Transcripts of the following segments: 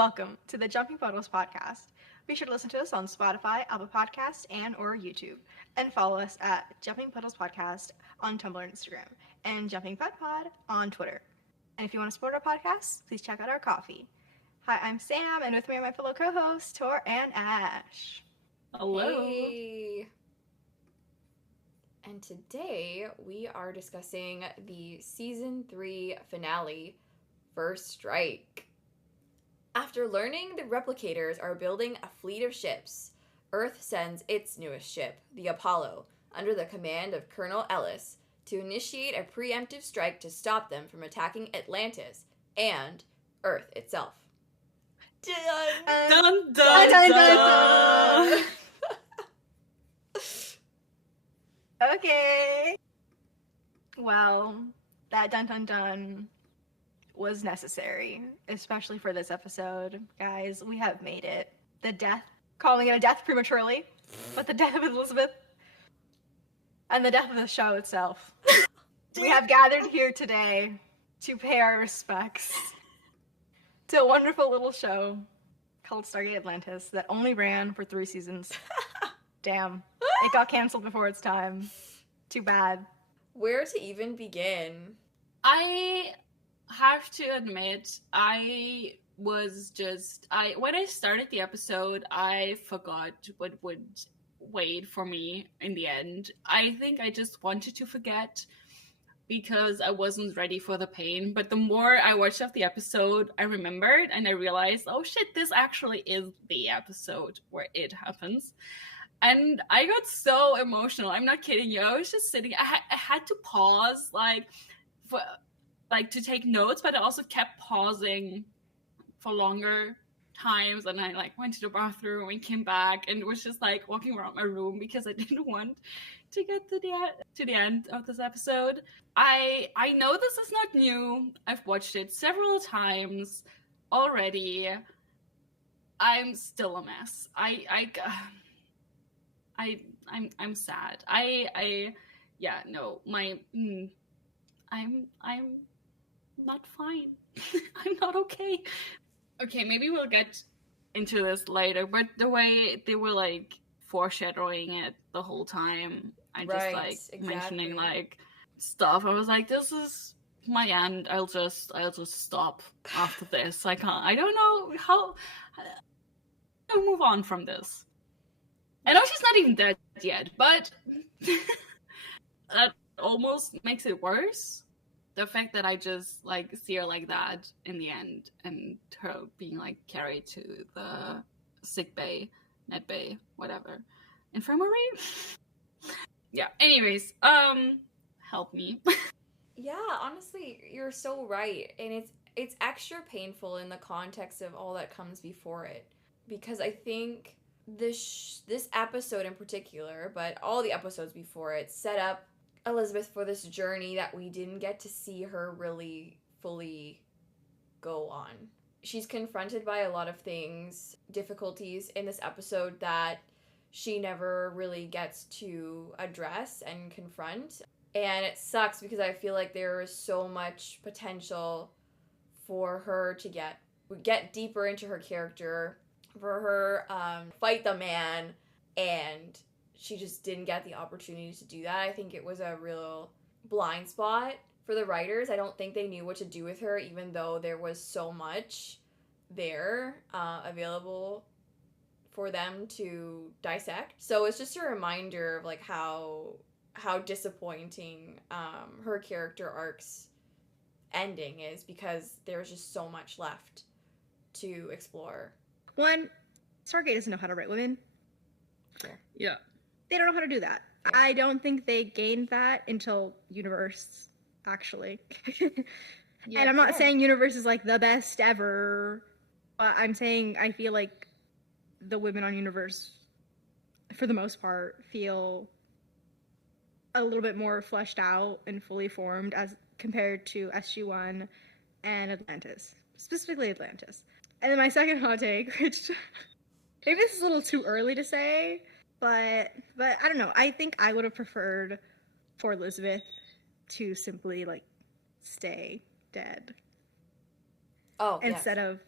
Welcome to the Jumping Puddles podcast. Be sure to listen to us on Spotify, Apple Podcasts, and or YouTube. And follow us at Jumping Puddles Podcast on Tumblr and Instagram, and Jumping Pud Pod on Twitter. And if you want to support our podcast, please check out our coffee. Hi, I'm Sam, and with me are my fellow co-hosts, Tor and Ash. Hello. Hey. And today we are discussing the season 3 finale, First Strike. After learning the replicators are building a fleet of ships, Earth sends its newest ship, the Apollo, under the command of Colonel Ellis, to initiate a preemptive strike to stop them from attacking Atlantis and Earth itself. Dun, dun, dun, dun, dun. Okay. Well, that dun dun dun was necessary, especially for this episode. Guys, we have made it. The death, calling it a death prematurely, but the death of Elizabeth and the death of the show itself. We have gathered here today to pay our respects to a wonderful little show called Stargate Atlantis that only ran for 3 seasons. Damn. It got canceled before its time. Too bad. Where to even begin? I have to admit, when I started the episode, I forgot what would wait for me in the end. I think I just wanted to forget because I wasn't ready for the pain. But the more I watched of the episode, I remembered and I realized, oh shit, this actually is the episode where it happens. And I got so emotional. I'm not kidding you. I was just sitting. I had to pause, to take notes, but I also kept pausing for longer times. And I went to the bathroom and came back and was just walking around my room because I didn't want to get to the end of this episode. I know this is not new. I've watched it several times already. I'm still a mess. I'm sad. I'm not fine. I'm not okay. Okay, maybe we'll get into this later, but the way they were foreshadowing it the whole time, I just mentioning stuff. I was like, this is my end. I'll just stop after this. I don't know how to move on from this. I know she's not even dead yet, but that almost makes it worse. The fact that I just see her like that in the end, and her being carried to the sick bay, med bay, whatever, infirmary. Yeah. Anyways, help me. Yeah, honestly, you're so right, and it's extra painful in the context of all that comes before it, because I think this episode in particular, but all the episodes before it, set up Elizabeth for this journey that we didn't get to see her really fully go on. She's confronted by a lot of things, difficulties in this episode that she never really gets to address and confront. And it sucks because I feel like there is so much potential for her to get deeper into her character, for her fight the man, and she just didn't get the opportunity to do that. I think it was a real blind spot for the writers. I don't think they knew what to do with her, even though there was so much there available for them to dissect. So it's just a reminder of how disappointing her character arc's ending is, because there's just so much left to explore. One, Stargate doesn't know how to write women. Yeah. They don't know how to do that. Yeah. I don't think they gained that until Universe, actually. Yeah, and I'm not saying Universe is the best ever, but I'm saying I feel like the women on Universe, for the most part, feel a little bit more fleshed out and fully formed as compared to SG-1 and Atlantis. Specifically Atlantis. And then my second hot take, which maybe this is a little too early to say, but I don't know. I think I would have preferred for Elizabeth to simply stay dead. Oh, instead of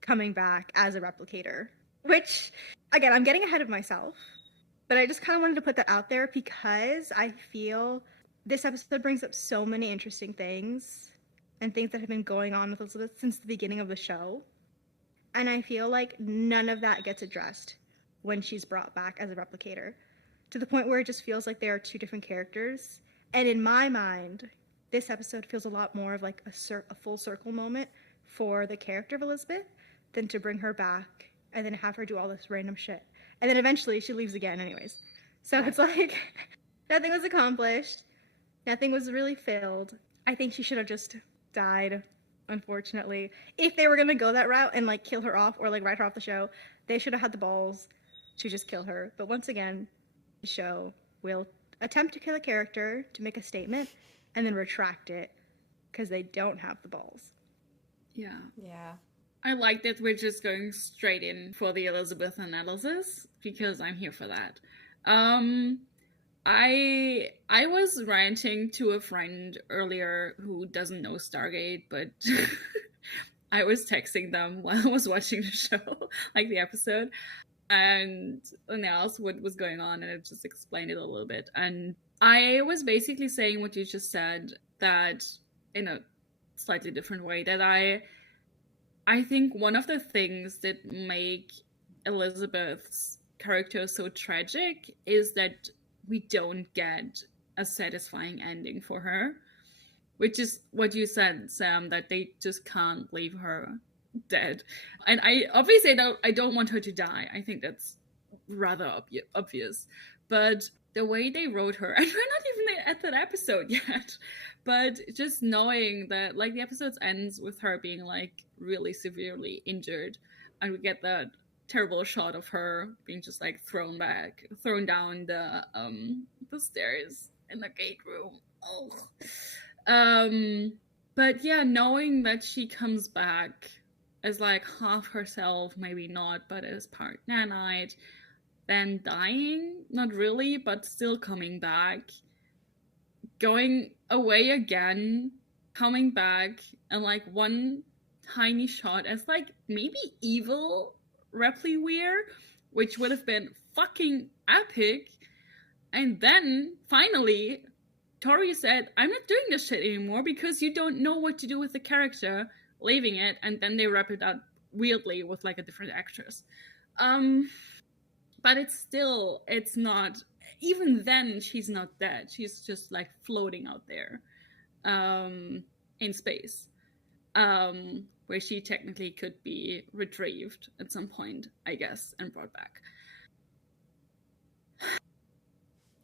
coming back as a replicator. Which, again, I'm getting ahead of myself, but I just kind of wanted to put that out there because I feel this episode brings up so many interesting things and things that have been going on with Elizabeth since the beginning of the show. And I feel like none of that gets addressed when she's brought back as a replicator, to the point where it just feels like they are two different characters. And in my mind, this episode feels a lot more of like a full circle moment for the character of Elizabeth than to bring her back and then have her do all this random shit. And then eventually she leaves again anyways. So it's like nothing was accomplished. Nothing was really filled. I think she should have just died, unfortunately. If they were going to go that route and like kill her off or like write her off the show, they should have had the balls to just kill her. But once again, the show will attempt to kill a character to make a statement and then retract it because they don't have the balls. Yeah. Yeah. I like that we're just going straight in for the Elizabeth analysis because I'm here for that. I was ranting to a friend earlier who doesn't know Stargate, but I was texting them while I was watching the show, like the episode, and announced what was going on, and it just explained it a little bit. And I was basically saying what you just said, that in a slightly different way, that I think one of the things that make Elizabeth's character so tragic is that we don't get a satisfying ending for her, which is what you said, Sam, that they just can't leave her dead. And I obviously don't want her to die. I think that's rather obvious. But the way they wrote her, and we're not even at that episode yet, but just knowing that, like, the episode ends with her being, like, really severely injured, and we get that terrible shot of her being just, like, thrown down the stairs in the gate room. But yeah, knowing that she comes back as, like, half herself, maybe not, but as part nanite, then dying, not really, but still coming back, going away again, coming back, and, like, one tiny shot as, like, maybe evil Weir, which would have been fucking epic. And then, finally, Tori said, I'm not doing this shit anymore because you don't know what to do with the character, leaving it, and then they wrap it up weirdly with, like, a different actress. But it's not, even then, she's not dead. She's just, like, floating out there, in space, where she technically could be retrieved at some point, I guess, and brought back.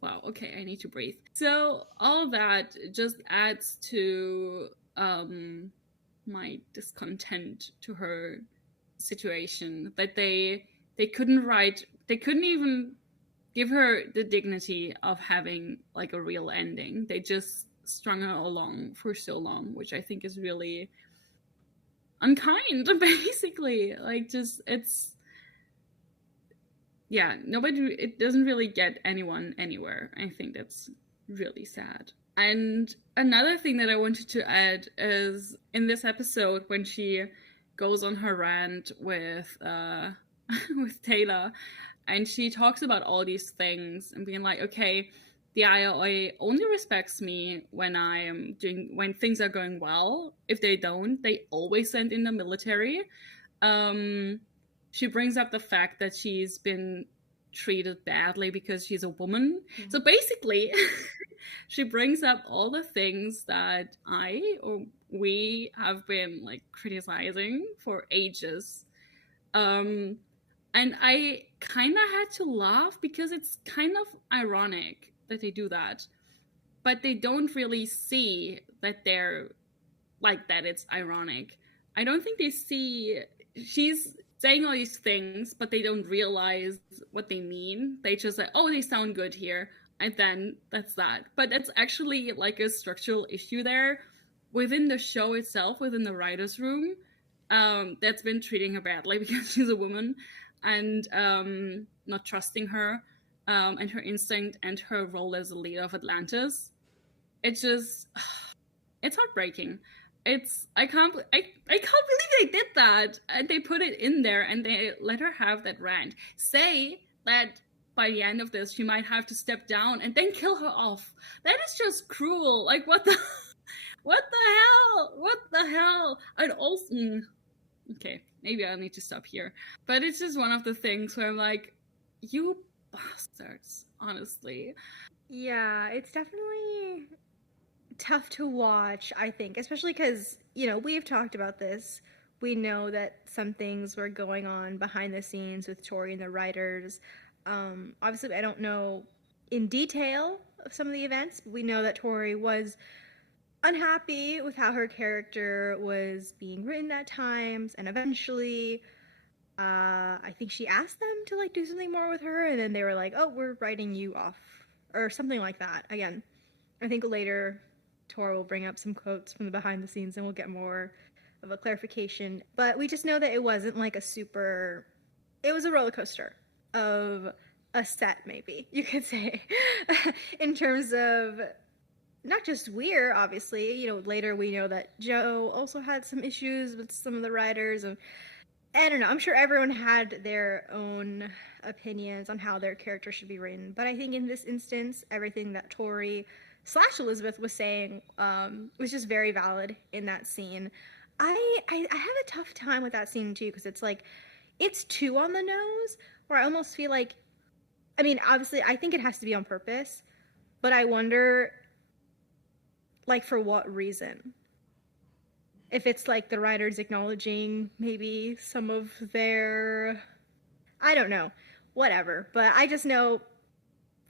Wow, okay, I need to breathe. So all that just adds to my discontent to her situation, that they couldn't even give her the dignity of having, like, a real ending. They just strung her along for so long, which I think is really unkind, basically. Like, just, it doesn't really get anyone anywhere. I think that's really sad. And another thing that I wanted to add is, in this episode, when she goes on her rant with with Taylor, and she talks about all these things and being like, okay, the IRA only respects me when things are going well. If they don't, they always send in the military. She brings up the fact that she's been treated badly because she's a woman. Mm-hmm. So basically, she brings up all the things that we have been, like, criticizing for ages. And I kind of had to laugh because it's kind of ironic that they do that, but they don't really see that they're like that. It's ironic. I don't think they see she's saying all these things, but they don't realize what they mean. They just say, oh, they sound good here, and then that's that. But it's actually, like, a structural issue there within the show itself, within the writer's room, that's been treating her badly because she's a woman, and not trusting her, and her instinct and her role as a leader of Atlantis. It's just, it's heartbreaking. I can't believe they did that, and they put it in there, and they let her have that rant. Say that by the end of this, she might have to step down and then kill her off. That is just cruel. Like, what the hell? And also, okay, maybe I need to stop here. But it's just one of the things where I'm like, you bastards, honestly. Yeah, it's definitely tough to watch, I think, especially because, we've talked about this. We know that some things were going on behind the scenes with Tori and the writers. Obviously, I don't know in detail of some of the events, but we know that Tori was unhappy with how her character was being written at times, and eventually, I think she asked them to, do something more with her, and then they were like, oh, we're writing you off, or something like that. Again, I think later Tori will bring up some quotes from the behind the scenes and we'll get more of a clarification. But we just know that it wasn't it was a roller coaster of a set, maybe, you could say, in terms of not just Weir, obviously. Later we know that Joe also had some issues with some of the writers. And I don't know, I'm sure everyone had their own opinions on how their character should be written. But I think in this instance, everything that Tori / Elizabeth was saying was just very valid in that scene. I have a tough time with that scene too, because it's too on the nose, where I almost feel like, obviously I think it has to be on purpose, but I wonder, for what reason? If it's the writers acknowledging maybe some of their, I don't know, whatever. But I just know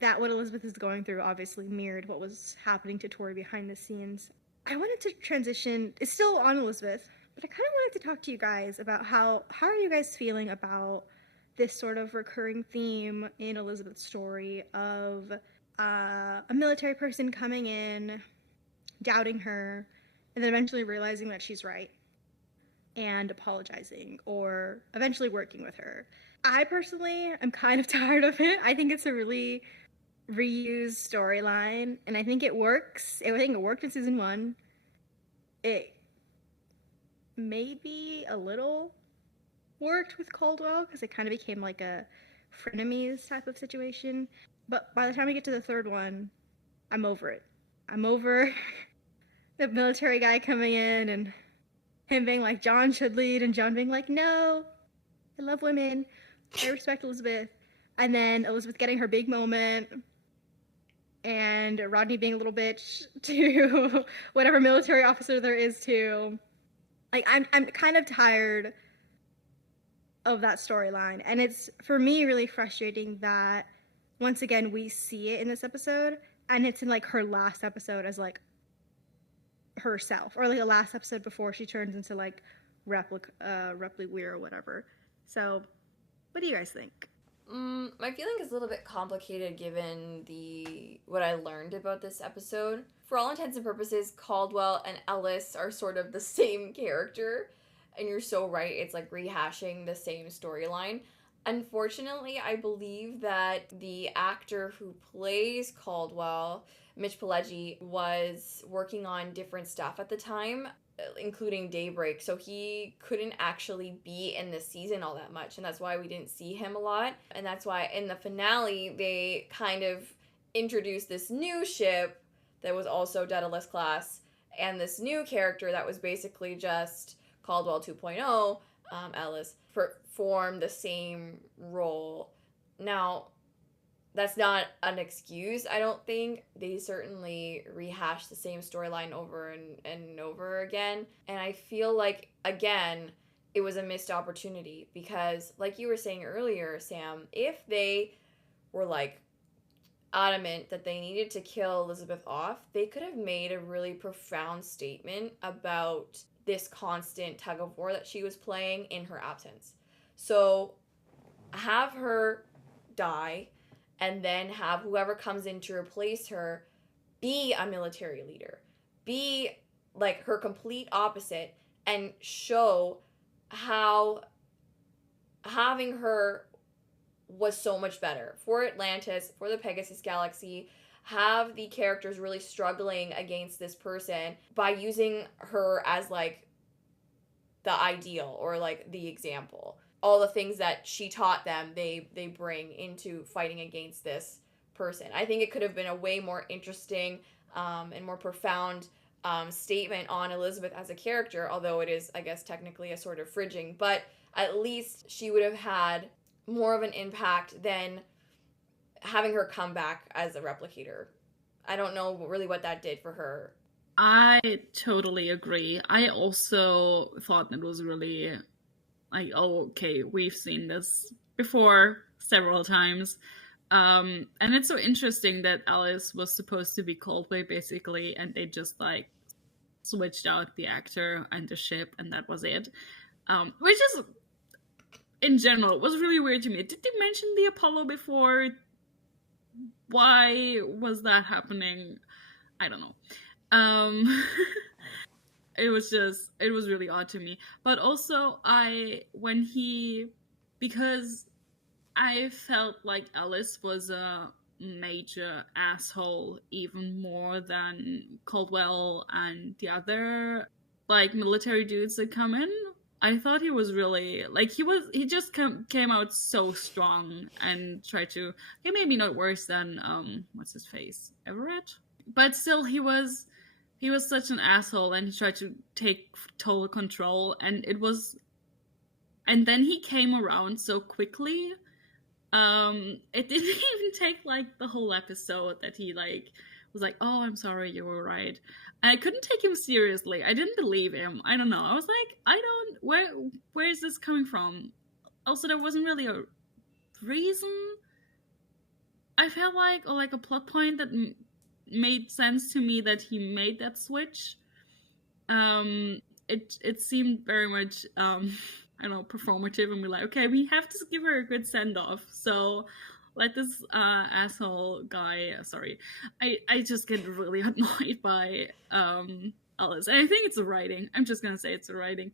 that what Elizabeth is going through obviously mirrored what was happening to Tori behind the scenes. I wanted to transition, it's still on Elizabeth, but I kind of wanted to talk to you guys about how are you guys feeling about this sort of recurring theme in Elizabeth's story of a military person coming in, doubting her, and then eventually realizing that she's right and apologizing, or eventually working with her. I personally am kind of tired of it. I think it's a really reused storyline, and I think it works. I think it worked in season 1. It maybe a little worked with Caldwell, because it kind of became like a frenemies type of situation. But by the time we get to the third one, I'm over it. I'm over the military guy coming in and him being like, John should lead, and John being like, no, I love women, I respect Elizabeth. And then Elizabeth getting her big moment, and Rodney being a little bitch to whatever military officer there is to. I'm kind of tired of that storyline, and it's, for me, really frustrating that once again we see it in this episode, and it's in her last episode as herself, or a last episode before she turns into Repli Weir or whatever. So what do you guys think? My feeling is a little bit complicated given what I learned about this episode. For all intents and purposes, Caldwell and Ellis are sort of the same character, and you're so right, it's rehashing the same storyline. Unfortunately, I believe that the actor who plays Caldwell, Mitch Pileggi, was working on different stuff at the time, including Daybreak, so he couldn't actually be in this season all that much, and that's why we didn't see him a lot. And that's why in the finale they kind of introduced this new ship that was also Daedalus class, and this new character that was basically just Caldwell 2.0, Ellis, perform the same role. Now, that's not an excuse, I don't think. They certainly rehash the same storyline over and over again. And I feel like, again, it was a missed opportunity. Because, like you were saying earlier, Sam, if they were, adamant that they needed to kill Elizabeth off, they could have made a really profound statement about this constant tug of war that she was playing in her absence. So, have her die, and then have whoever comes in to replace her be a military leader. Be her complete opposite, and show how having her was so much better for Atlantis, for the Pegasus Galaxy, have the characters really struggling against this person by using her as like the ideal or like the example. All the things that she taught them, they bring into fighting against this person. I think it could have been a way more interesting and more profound statement on Elizabeth as a character, although it is, I guess, technically a sort of fridging, but at least she would have had more of an impact than having her come back as a replicator. I don't know really what that did for her. I totally agree. I also thought that was really like, oh, okay, we've seen this before several times. And it's so interesting that Alice was supposed to be Coldplay, basically, and they just, like, switched out the actor and the ship, and that was it. Which is, in general, was really weird to me. Did they mention the Apollo before? Why was that happening? I don't know. It was really odd to me. But also, because I felt like Alice was a major asshole even more than Caldwell and the other, like, military dudes that come in. I thought he was really, like, he just came out so strong and tried to, okay, maybe not worse than, what's his face? Everett? But still, he was such an asshole, and he tried to take total control, and then he came around so quickly. It didn't even take, like, the whole episode that he, like, was like, oh, I'm sorry, you were right. And I couldn't take him seriously. I didn't believe him. I don't know. I was like, where is this coming from? Also, there wasn't really a reason. I felt like a plot point that made sense to me that he made that switch. It seemed very much, I don't know, performative, and we're like, okay, we have to give her a good send-off, so let this asshole guy, sorry, I just get really annoyed by Alice, and I think it's the writing. I'm just gonna say it's the writing.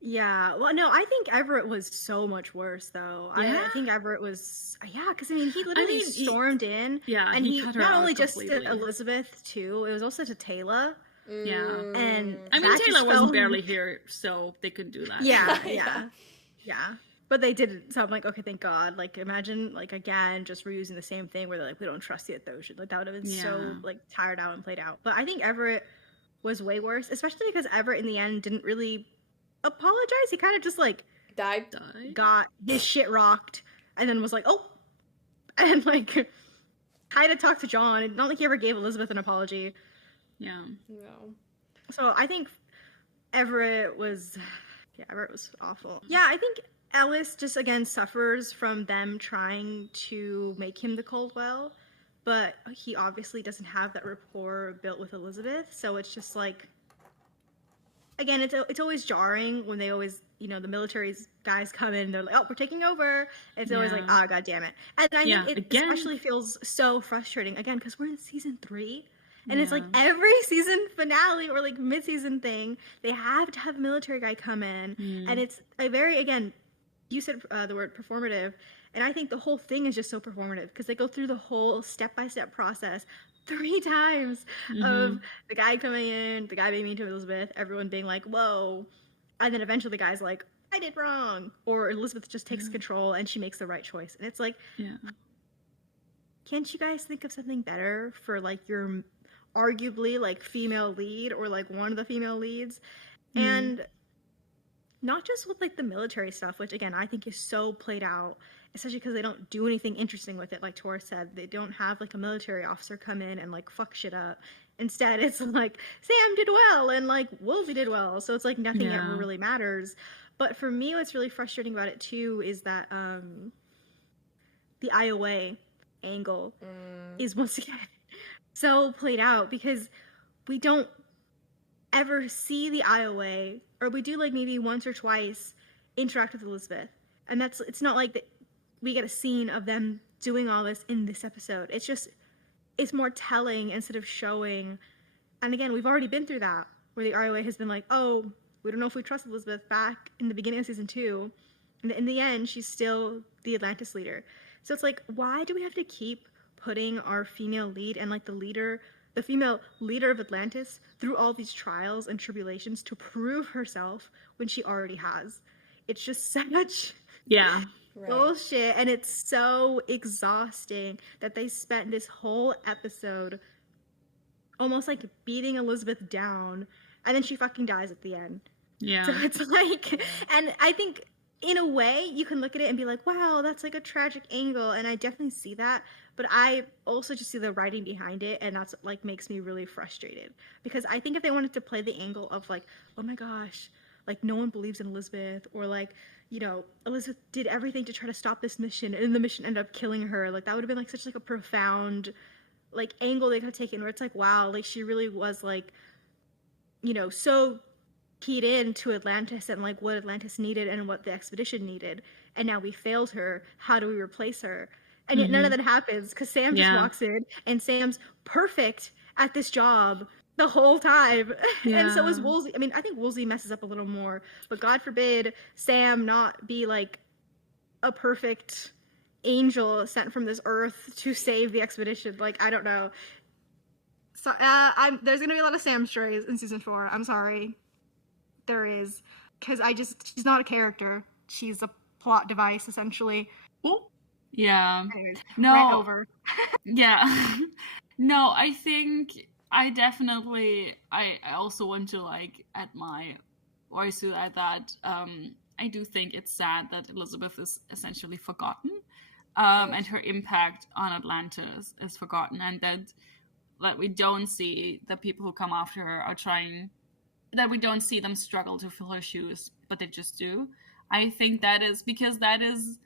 Yeah, well, no, I think Everett was so much worse, though. Yeah? I think Everett was, because, I mean, he literally stormed in, Yeah, and he cut her not out only just completely. to Elizabeth, too, it was also to Taylor. Yeah. And I mean, that Taylor just wasn't fell- barely here, so they couldn't do that. Yeah. But they didn't, so I'm like, okay, thank God. Like, imagine, like, again, just reusing the same thing where they're like, we don't trust the Athosian. Like, that would have been so, like, tired out and played out. But I think Everett was way worse, especially because Everett, in the end, didn't really apologize. He kind of just, like, Died. got his shit rocked, and then was like, oh, and, like, kind of talked to John. It's not like he ever gave Elizabeth an apology. Yeah. No. So I think Everett was awful. Yeah, I think Alice just, again, suffers from them trying to make him the Coldwell, but he obviously doesn't have that rapport built with Elizabeth, so it's just like, again, it's always jarring when they always, the military's guys come in and they're like, oh, we're taking over. It's always like, god damn it. And I think it especially feels so frustrating, again, because we're in season 3. And it's like every season finale or like mid-season thing, they have to have a military guy come in. And it's a very, again, you said the word performative. And I think the whole thing is just so performative because they go through the whole step-by-step process 3 times of the guy coming in, the guy being mean to Elizabeth, everyone being like, whoa. And then eventually the guy's like, I did wrong. Or Elizabeth just takes control and she makes the right choice. And it's like, can't you guys think of something better for like your arguably like female lead or like one of the female leads? And not just with like the military stuff, which again I think is so played out, especially because they don't do anything interesting with it. Like Tora said, they don't have like a military officer come in and like fuck shit up. Instead it's like Sam did well and like Wolsey did well, so it's like nothing ever really matters. But for me what's really frustrating about it too is that the IOA angle is once again so played out because we don't ever see the IOA, or we do like maybe once or twice interact with Elizabeth, and it's not like that we get a scene of them doing all this in this episode. It's more telling instead of showing. And again, we've already been through that where the IOA has been like, oh, we don't know if we trust Elizabeth, back in the beginning of season 2, and in the end she's still the Atlantis leader. So it's like, why do we have to keep putting our female lead and like the female leader of Atlantis through all these trials and tribulations to prove herself when she already has. It's just such bullshit, and it's so exhausting that they spent this whole episode almost like beating Elizabeth down, and then she fucking dies at the end. Yeah. So it's like, and I think in a way you can look at it and be like, wow, that's like a tragic angle, and I definitely see that, but I also just see the writing behind it, and that's like makes me really frustrated, because I think if they wanted to play the angle of like, oh my gosh, like no one believes in Elizabeth, or like, you know, Elizabeth did everything to try to stop this mission and the mission ended up killing her, like that would have been like such like a profound like angle they could have taken, where it's like, wow, like she really was like, you know, so keyed in to Atlantis and like what Atlantis needed and what the expedition needed, and now we failed her, how do we replace her? And yet none of that happens, because Sam just walks in and Sam's perfect at this job the whole time. And so is Woolsey. I mean, I think Woolsey messes up a little more, but God forbid Sam not be like a perfect angel sent from this earth to save the expedition. Like, I don't know. So there's gonna be a lot of Sam stories in season 4. I'm sorry. There is, because she's not a character. She's a plot device, essentially. Ooh. Yeah. Anyways, no. Rant over. Yeah. No, I think I also want to like add my voice to that. I do think it's sad that Elizabeth is essentially forgotten, and her impact on Atlantis is forgotten, and that we don't see the people who come after her are trying. That we don't see them struggle to fill her shoes, but they just do. I think that is because that is...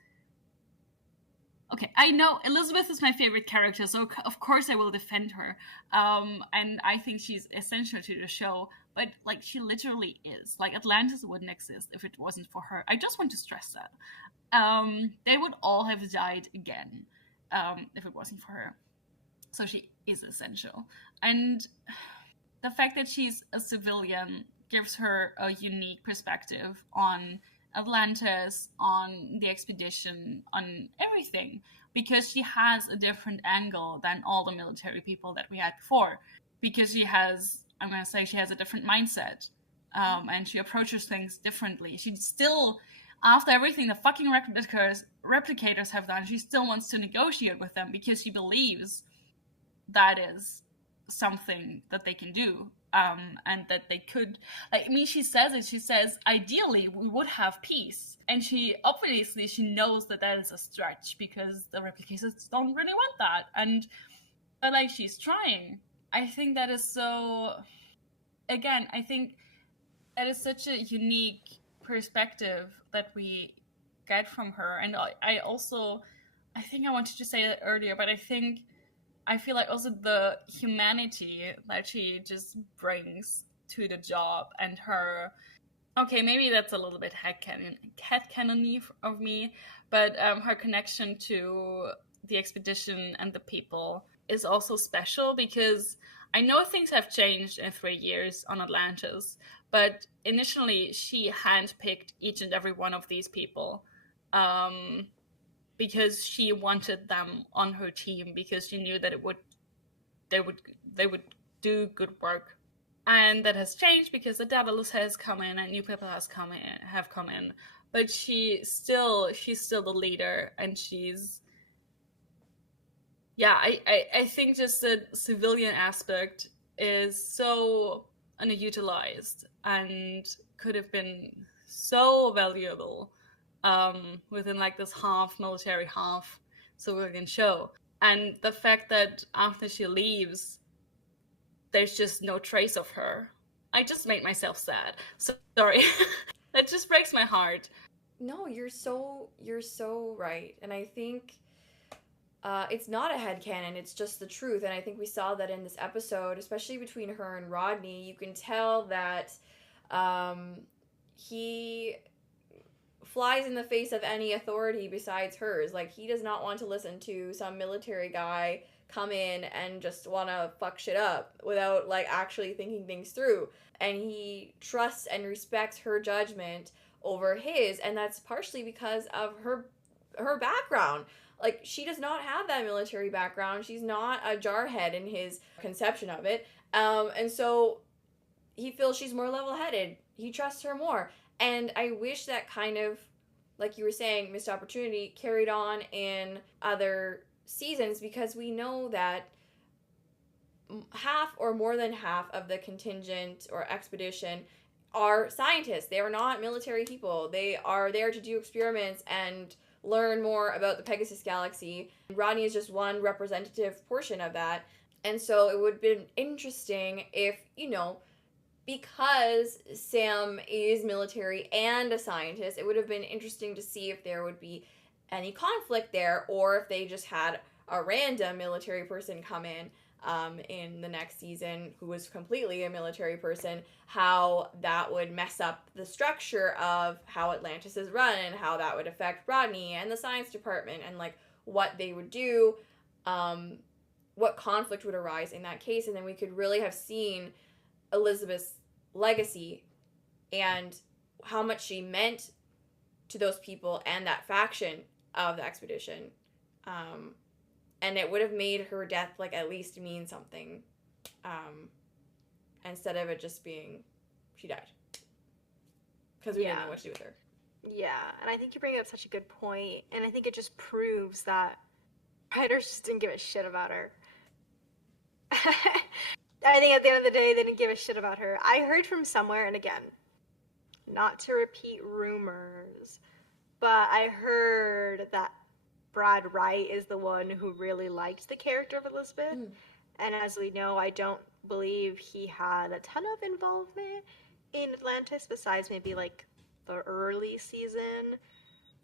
Okay, I know Elizabeth is my favorite character, so of course I will defend her. And I think she's essential to the show, but like she literally is. Like Atlantis wouldn't exist if it wasn't for her. I just want to stress that. They would all have died again if it wasn't for her. So she is essential. And the fact that she's a civilian gives her a unique perspective on Atlantis, on the expedition, on everything, because she has a different angle than all the military people that we had before. Because she has a different mindset, and she approaches things differently. She still, after everything the fucking replicators have done, she still wants to negotiate with them because she believes that is something that they can do, and that they could, like, I mean, she says it, she says ideally we would have peace, and she knows that is a stretch because the replicators don't really want that, but like she's trying. I think that is so, again, I think that is such a unique perspective that we get from her. And I think I wanted to say it earlier, but I feel like also the humanity that she just brings to the job, and her, okay, maybe that's a little bit headcanon-y of me, but her connection to the expedition and the people is also special, because I know things have changed in 3 years on Atlantis, but initially she handpicked each and every one of these people, because she wanted them on her team, because she knew that they would do good work. And that has changed because the Daedalus has come in and new people have come in. But she's still the leader, and she's, yeah, I think just the civilian aspect is so underutilized and could have been so valuable within like this half military, half civilian show. And the fact that after she leaves, there's just no trace of her. I just made myself sad. So sorry. That just breaks my heart. No, you're so right. And I think it's not a headcanon, it's just the truth. And I think we saw that in this episode, especially between her and Rodney. You can tell that he flies in the face of any authority besides hers. Like, he does not want to listen to some military guy come in and just want to fuck shit up without like actually thinking things through. And he trusts and respects her judgment over his, and that's partially because of her her background. Like, she does not have that military background. She's not a jarhead in his conception of it. And so he feels she's more level-headed. He trusts her more. And I wish that kind of, like you were saying, missed opportunity carried on in other seasons, because we know that half or more than half of the contingent or expedition are scientists. They are not military people. They are there to do experiments and learn more about the Pegasus Galaxy. Rodney is just one representative portion of that. And so it would have been interesting if, you know, because Sam is military and a scientist, it would have been interesting to see if there would be any conflict there, or if they just had a random military person come in the next season who was completely a military person, how that would mess up the structure of how Atlantis is run, and how that would affect Rodney and the science department, and like what they would do, what conflict would arise in that case. And then we could really have seen Elizabeth's legacy and how much she meant to those people and that faction of the expedition. And it would have made her death like at least mean something, instead of it just being she died, because we didn't know what to do with her. Yeah, and I think you bring up such a good point, and I think it just proves that writers just didn't give a shit about her. I think at the end of the day, they didn't give a shit about her. I heard from somewhere, and again, not to repeat rumors, but I heard that Brad Wright is the one who really liked the character of Elizabeth. And as we know, I don't believe he had a ton of involvement in Atlantis besides maybe like the early season.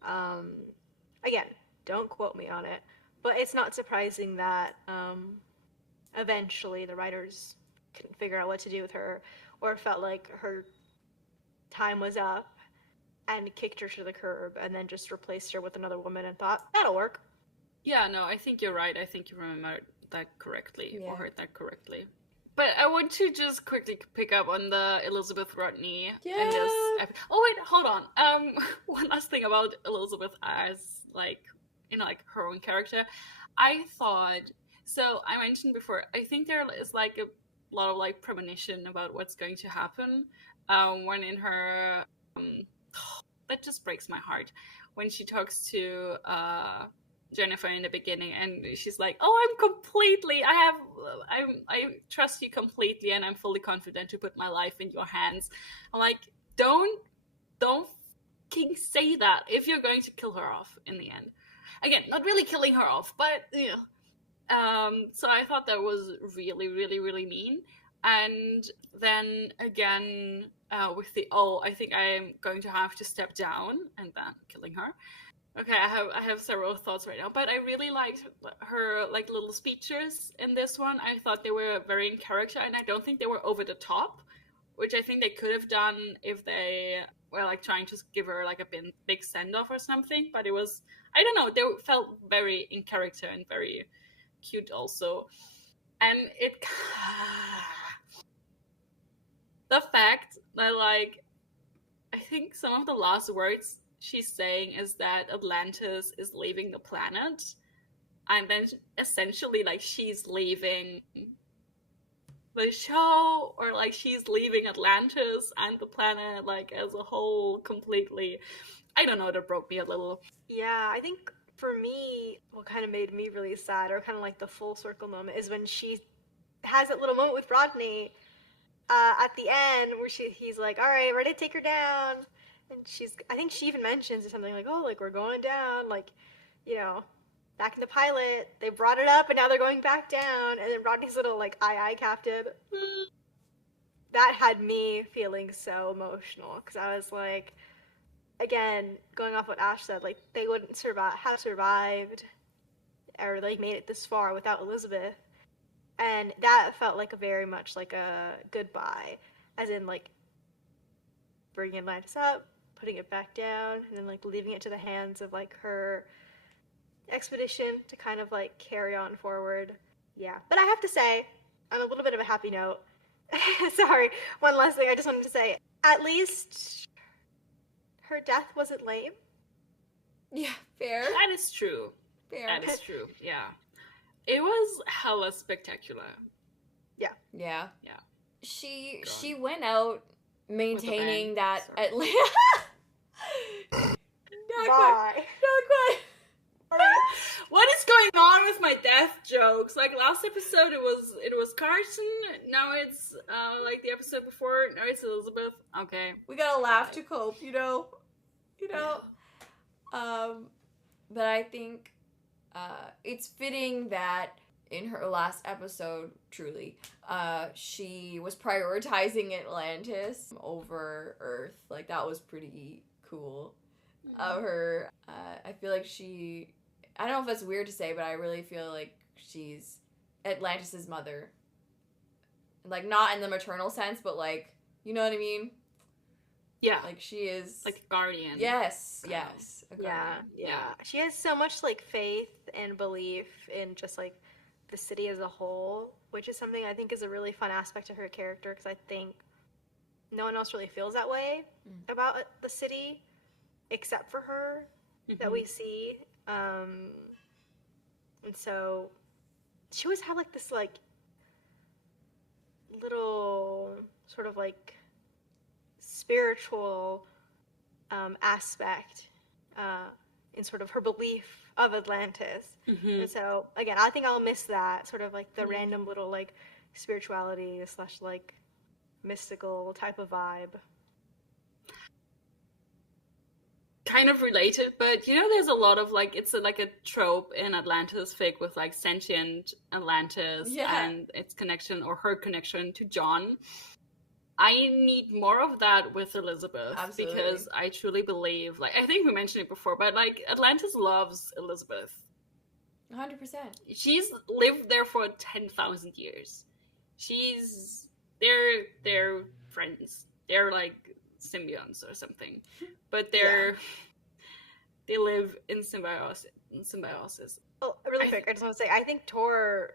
Again, don't quote me on it, but it's not surprising that eventually the writers couldn't figure out what to do with her, or felt like her time was up and kicked her to the curb, and then just replaced her with another woman and thought, that'll work. Yeah, no, I think you're right. I think you remembered that correctly, Yeah. or heard that correctly. But I want to just quickly pick up on the Elizabeth Rodney in this oh wait, hold on. One last thing about Elizabeth as like, you know, like her own character. I thought, so I mentioned before, I think there is like a lot of like premonition about what's going to happen when in her that just breaks my heart when she talks to Jennifer in the beginning, and she's like, "Oh, I trust you completely, and I'm fully confident to put my life in your hands." I'm like, don't fucking say that if you're going to kill her off in the end. Again, not really killing her off, but you know. So I thought that was really, really, really mean. And then again, with the I think I'm going to have to step down, and then killing her. Okay, I have several thoughts right now, but I really liked her like little speeches in this one. I thought they were very in character, and I don't think they were over the top, which I think they could have done if they were like trying to give her like a big send off or something. But it was, I don't know, they felt very in character and very cute also, and it. The fact that, like, I think some of the last words she's saying is that Atlantis is leaving the planet, and then essentially, like, she's leaving the show, or, like, she's leaving Atlantis and the planet, like, as a whole completely. I don't know, that broke me a little. Yeah, I think for me, what kind of made me really sad, or kind of like the full circle moment, is when she has that little moment with Rodney at the end, where he's like, all right, ready to take her down, and I think she even mentions something like, oh, like, we're going down, like, you know, back in the pilot, they brought it up, and now they're going back down, and then Rodney's little, like, aye, Captain. That had me feeling so emotional, because I was like, again, going off what Ash said, like, they wouldn't have survived, or, like, made it this far without Elizabeth. And that felt like very much like a goodbye, as in, like, bringing Atlantis up, putting it back down, and then, like, leaving it to the hands of, like, her expedition to kind of, like, carry on forward. Yeah. But I have to say, on a little bit of a happy note, sorry, one last thing I just wanted to say, at least her death wasn't lame. Yeah, fair. That is true. Fair. That is true. Yeah. It was hella spectacular. Yeah. Yeah. She God. went out maintaining that Sorry. Atlanta. Why? Not quite. What is going on with my death jokes? Like last episode, it was Carson. Now it's like the episode before. Now it's Elizabeth. Okay. We gotta laugh to cope, you know. But I think it's fitting that in her last episode, truly, she was prioritizing Atlantis over Earth. Like, that was pretty cool of her. I feel like I don't know if that's weird to say, but I really feel like she's Atlantis' mother. Like, not in the maternal sense, but like, you know what I mean? Yeah. Like, she is... Like a guardian. Yes. A Yeah. guardian. She has so much like faith and belief in just like the city as a whole, which is something I think is a really fun aspect to her character, because I think no one else really feels that way about the city except for her that we see. And so she always had like this like little sort of like spiritual aspect in sort of her belief of Atlantis. And so again, I think I'll miss that sort of like the random little like spirituality / like mystical type of vibe. Kind of related, but you know, there's a lot of like, it's like a trope in Atlantis fic with like sentient Atlantis and its connection or her connection to John. I need more of that with Elizabeth. Absolutely. Because I truly believe, like, I think we mentioned it before, but like Atlantis loves Elizabeth. 100%. She's lived there for 10,000 years. They're friends. They're like symbionts or something, but they live in symbiosis. Oh, really quick, I just want to say, I think Tor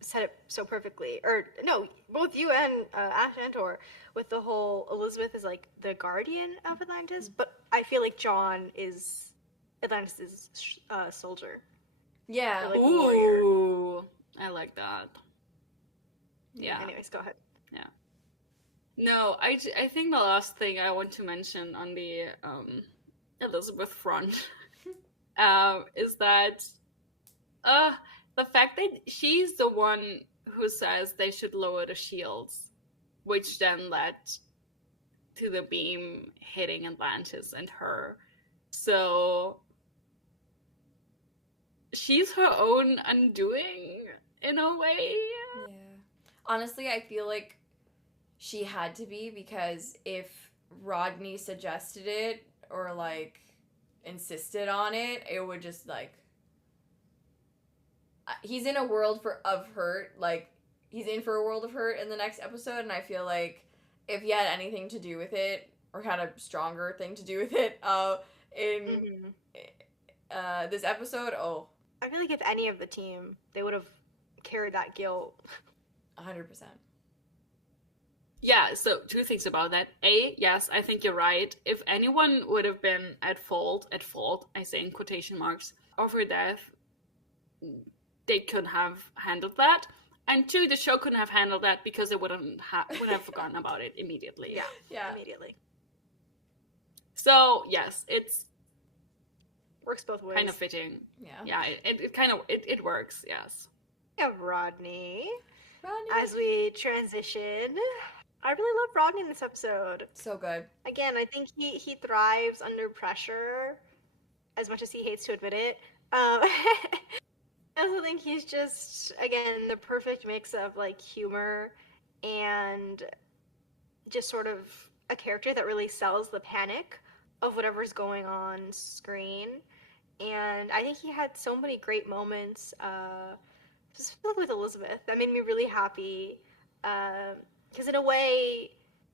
said it so perfectly, or no, both you and Ash and Tor, with the whole Elizabeth is like the guardian of Atlantis, but I feel like John is Atlantis' soldier. Yeah. Or, like, Ooh, warrior. I like that. Yeah. Anyways, go ahead. Yeah. No, I think the last thing I want to mention on the Elizabeth front is that the fact that she's the one who says they should lower the shields, which then led to the beam hitting Atlantis and her. So she's her own undoing in a way. Yeah. Honestly, I feel like she had to be, because if Rodney suggested it or like insisted on it, it would just like, he's in a world of hurt. Like, he's in for a world of hurt in the next episode, and I feel like if he had anything to do with it, or had a stronger thing to do with it in this episode, I feel like if any of the team, they would have carried that guilt. 100%. Yeah, so two things about that. A, yes, I think you're right. If anyone would have been at fault, I say in quotation marks, of her death, they couldn't have handled that. And two, the show couldn't have handled that because they would have forgotten about it immediately. Yeah. Immediately. So, yes, it's Works both ways. kind of fitting. Yeah. Yeah, it kind of, it works, yes. We have Rodney. Rodney. As we transition, I really love Rodney in this episode. So good. Again, I think he thrives under pressure, as much as he hates to admit it. I also think he's just, again, the perfect mix of like humor and just sort of a character that really sells the panic of whatever's going on screen. And I think he had so many great moments, just with Elizabeth. That made me really happy. Because in a way,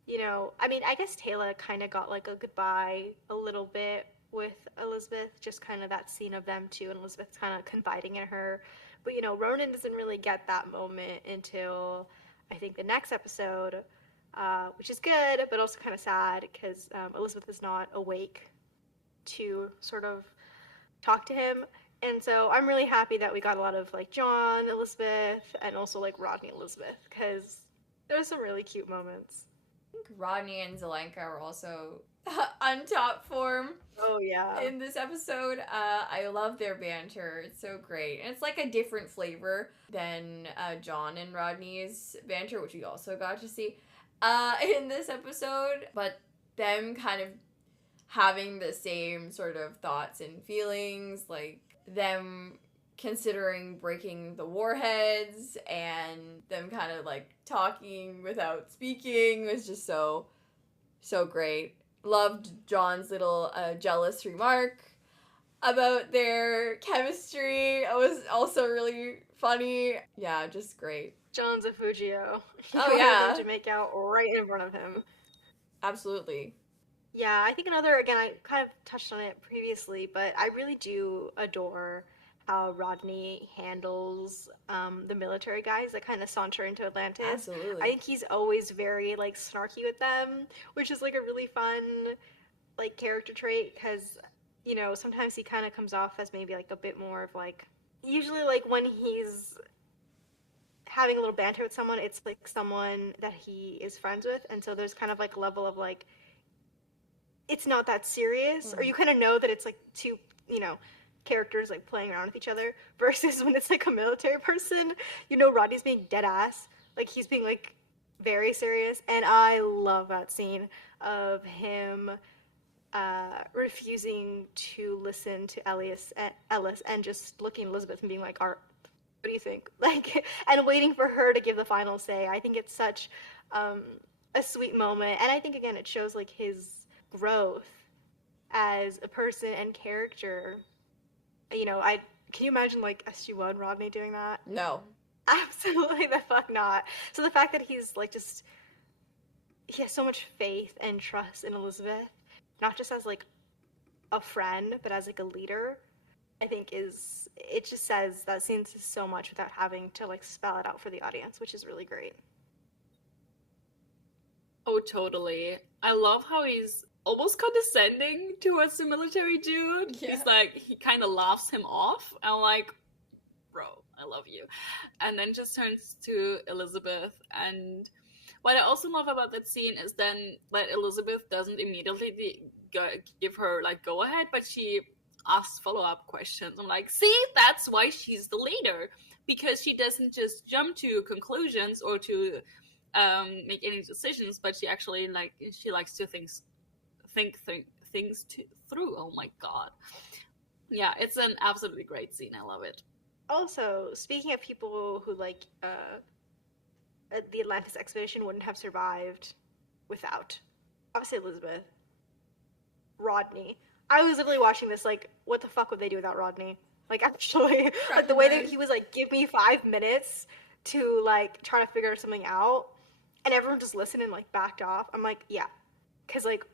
you know, I mean, I guess Taylor kind of got like a goodbye a little bit with Elizabeth, just kind of that scene of them two, and Elizabeth kind of confiding in her. But, you know, Ronan doesn't really get that moment until, I think, the next episode, which is good, but also kind of sad, because Elizabeth is not awake to sort of talk to him. And so I'm really happy that we got a lot of like John, Elizabeth, and also like Rodney, Elizabeth, because there were some really cute moments. I think Rodney and Zelenka are also on top form. Oh yeah. In this episode, I love their banter. It's so great, and it's like a different flavor than John and Rodney's banter, which we also got to see in this episode. But them kind of having the same sort of thoughts and feelings, like them considering breaking the warheads and them kind of like talking without speaking was just so great. Loved John's little jealous remark about their chemistry. It was also really funny. Yeah, just great. John's a Fujio. Oh yeah, to make out right in front of him. Absolutely. Yeah, I think another, again, I kind of touched on it previously, but I really do adore how Rodney handles the military guys that kind of saunter into Atlantis. Absolutely. I think he's always very, like, snarky with them, which is, like, a really fun, like, character trait, because, you know, sometimes he kind of comes off as maybe, like, a bit more of, like, usually, like, when he's having a little banter with someone, it's, like, someone that he is friends with, and so there's kind of, like, a level of, like, it's not that serious, or you kind of know that it's, like, two, you know, characters, like, playing around with each other, versus when it's, like, a military person, you know, Rodney's being dead ass, like, he's being, like, very serious, and I love that scene of him refusing to listen to Ellis and just looking at Elizabeth and being like, Art, what do you think? Like, and waiting for her to give the final say. I think it's such a sweet moment, and I think, again, it shows, like, his growth as a person and character. You know, can you imagine, like, SG-1 Rodney doing that? No. Absolutely the fuck not. So the fact that he's, like, just, he has so much faith and trust in Elizabeth, not just as, like, a friend, but as, like, a leader, I think it just says that scene says so much without having to, like, spell it out for the audience, which is really great. Oh, totally. I love how he's almost condescending towards the military dude. Yeah. He's like, he kind of laughs him off. I'm like, bro, I love you. And then just turns to Elizabeth. And what I also love about that scene is then that Elizabeth doesn't immediately give her, like, go ahead, but she asks follow-up questions. I'm like, see, that's why she's the leader. Because she doesn't just jump to conclusions or to make any decisions, but she actually, like, she likes to think things through. Oh my god. Yeah, it's an absolutely great scene. I love it. Also, speaking of people who, like, the Atlantis expedition wouldn't have survived without, obviously, Elizabeth, Rodney. I was literally watching this, like, what the fuck would they do without Rodney? Like, actually, like, the way that he was like, give me 5 minutes to, like, try to figure something out, and everyone just listened and, like, backed off. I'm like, yeah, because, like,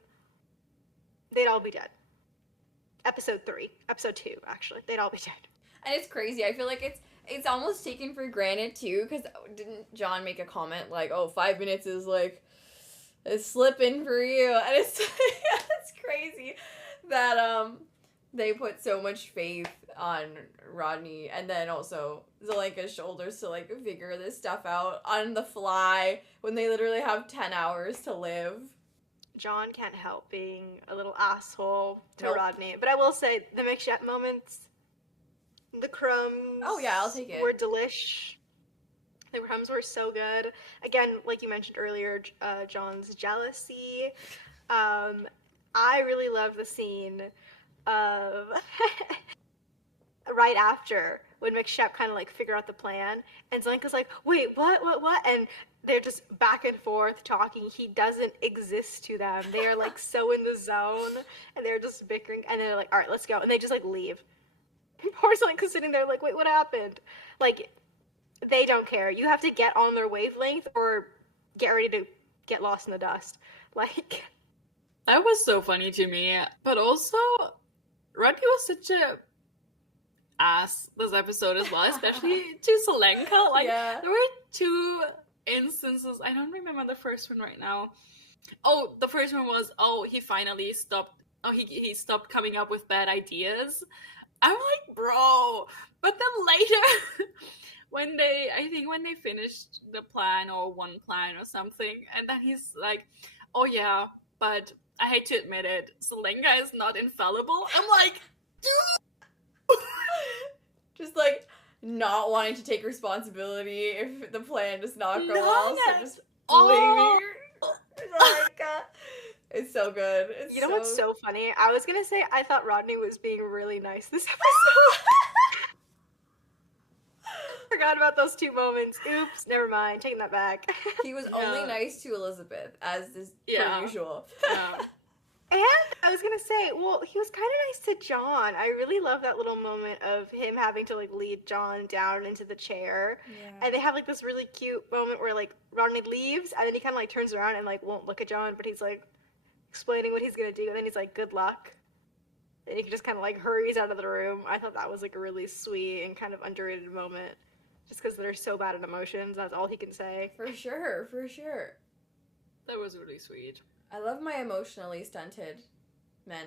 they'd all be dead. Episode 2, actually, they'd all be dead. And it's crazy. I feel like it's almost taken for granted too, because didn't John make a comment like, "Oh, 5 minutes is like is slipping for you," and it's it's crazy that they put so much faith on Rodney, and then also Zelenka's shoulders to, like, figure this stuff out on the fly when they literally have 10 hours to live. John can't help being a little asshole to Nope. Rodney, but I will say the McShep moments, the crumbs. Oh yeah, I'll take it. Were delish. The crumbs were so good. Again, like you mentioned earlier, John's jealousy. I really love the scene of right after when McShep kind of, like, figure out the plan, and Zelenka's like, wait, what, and they're just back and forth talking. He doesn't exist to them. They are, like, so in the zone, and they're just bickering, and they're like, all right, let's go, and they just, like, leave. Poor Zelenka's sitting there like, wait, what happened? Like, they don't care. You have to get on their wavelength or get ready to get lost in the dust. Like, That was so funny to me. But also, Rodney was such a ass this episode as well, especially to Zelenka. Like, Yeah. there were 2 instances. I don't remember the first one right now. Oh, the first one was, he finally stopped. Oh, he stopped coming up with bad ideas. I'm like, bro. But then later, when they finished the plan or one plan or something, and then he's like, oh yeah, but I hate to admit it, Selenga is not infallible. I'm like, dude. Just like not wanting to take responsibility if the plan does not go well, so just blaming Selenga. It's so good. You know what's so funny? I was gonna say I thought Rodney was being really nice this episode. Forgot about those 2 moments. Oops, never mind. Taking that back. He was only nice to Elizabeth, as is per usual. Yeah. And I was gonna say, well, he was kind of nice to John. I really love that little moment of him having to like lead John down into the chair. Yeah. And they have like this really cute moment where like Rodney leaves, and then he kind of like turns around and like won't look at John, but he's like explaining what he's gonna do, and then he's like, good luck. And he just kind of like hurries out of the room. I thought that was like a really sweet and kind of underrated moment. Just because they're so bad at emotions, that's all he can say. For sure, for sure. That was really sweet. I love my emotionally stunted men.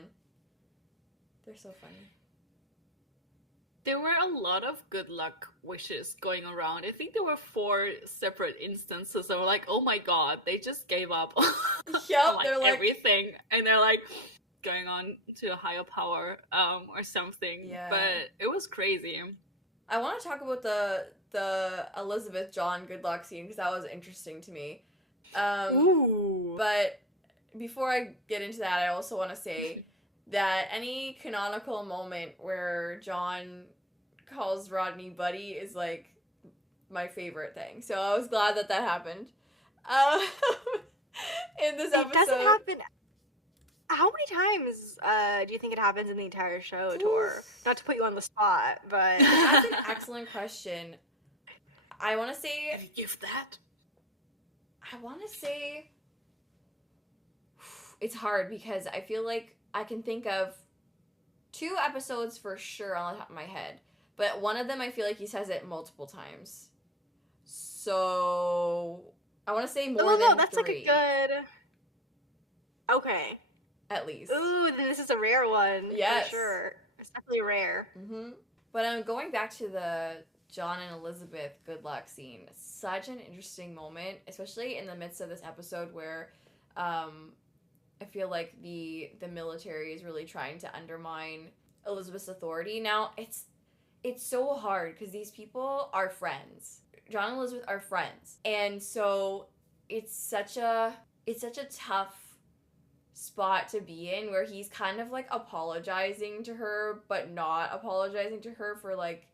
They're so funny. There were a lot of good luck wishes going around. I think there were 4 separate instances that were like, oh my god, they just gave up Yep, on they're like everything. And they're like going on to a higher power or something. Yeah. But it was crazy. I want to talk about the Elizabeth John good luck scene because that was interesting to me. Ooh. But before I get into that, I also want to say that any canonical moment where John calls Rodney buddy is like my favorite thing. So I was glad that happened. In this episode, it doesn't happen. How many times do you think it happens in the entire show, Tor? Not to put you on the spot, but that's an excellent question. I want to say. Can you give that? I want to say. It's hard because I feel like I can think of 2 episodes for sure on the top of my head, but one of them I feel like he says it multiple times. So I want to say more than that's 3. like a good. Okay. At least. Ooh, then this is a rare one. Yes. For sure. It's definitely rare. Mm-hmm. But I'm going back to the John and Elizabeth good luck scene. Such an interesting moment, especially in the midst of this episode where I feel like the military is really trying to undermine Elizabeth's authority. Now, it's so hard because these people are friends. John and Elizabeth are friends. And so it's such a tough spot to be in where he's kind of like apologizing to her but not apologizing to her for like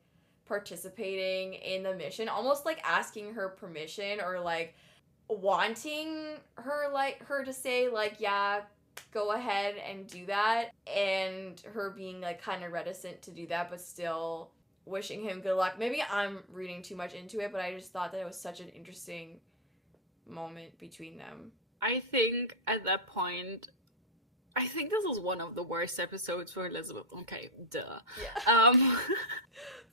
participating in the mission, almost like asking her permission or like wanting her to say like, yeah, go ahead and do that, and her being like kind of reticent to do that but still wishing him good luck. Maybe I'm reading too much into it, but I just thought that it was such an interesting moment between them. I think at that point, I think this was one of the worst episodes for Elizabeth. Okay, duh. Yeah.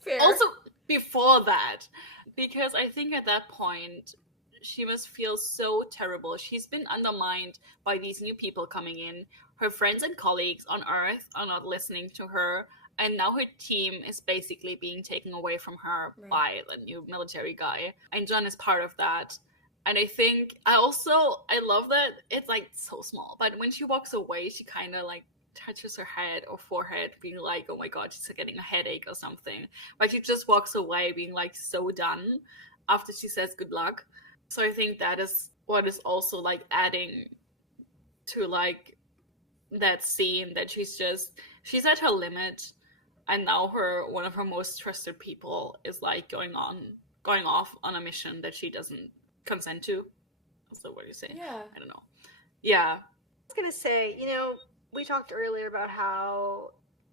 Fair. Also, before that, because I think at that point, she must feel so terrible. She's been undermined by these new people coming in. Her friends and colleagues on Earth are not listening to her. And now her team is basically being taken away from her by the new military guy. And John is part of that. And I think, I love that it's like so small. But when she walks away, she kind of like touches her head or forehead, being like, oh my god, she's getting a headache or something. But she just walks away being like so done after she says good luck. So I think that is what is also like adding to like that scene, that she's at her limit. And now one of her most trusted people is like going off on a mission that she doesn't consent to. So what do you say? Yeah. I don't know. Yeah. I was gonna say, we talked earlier about how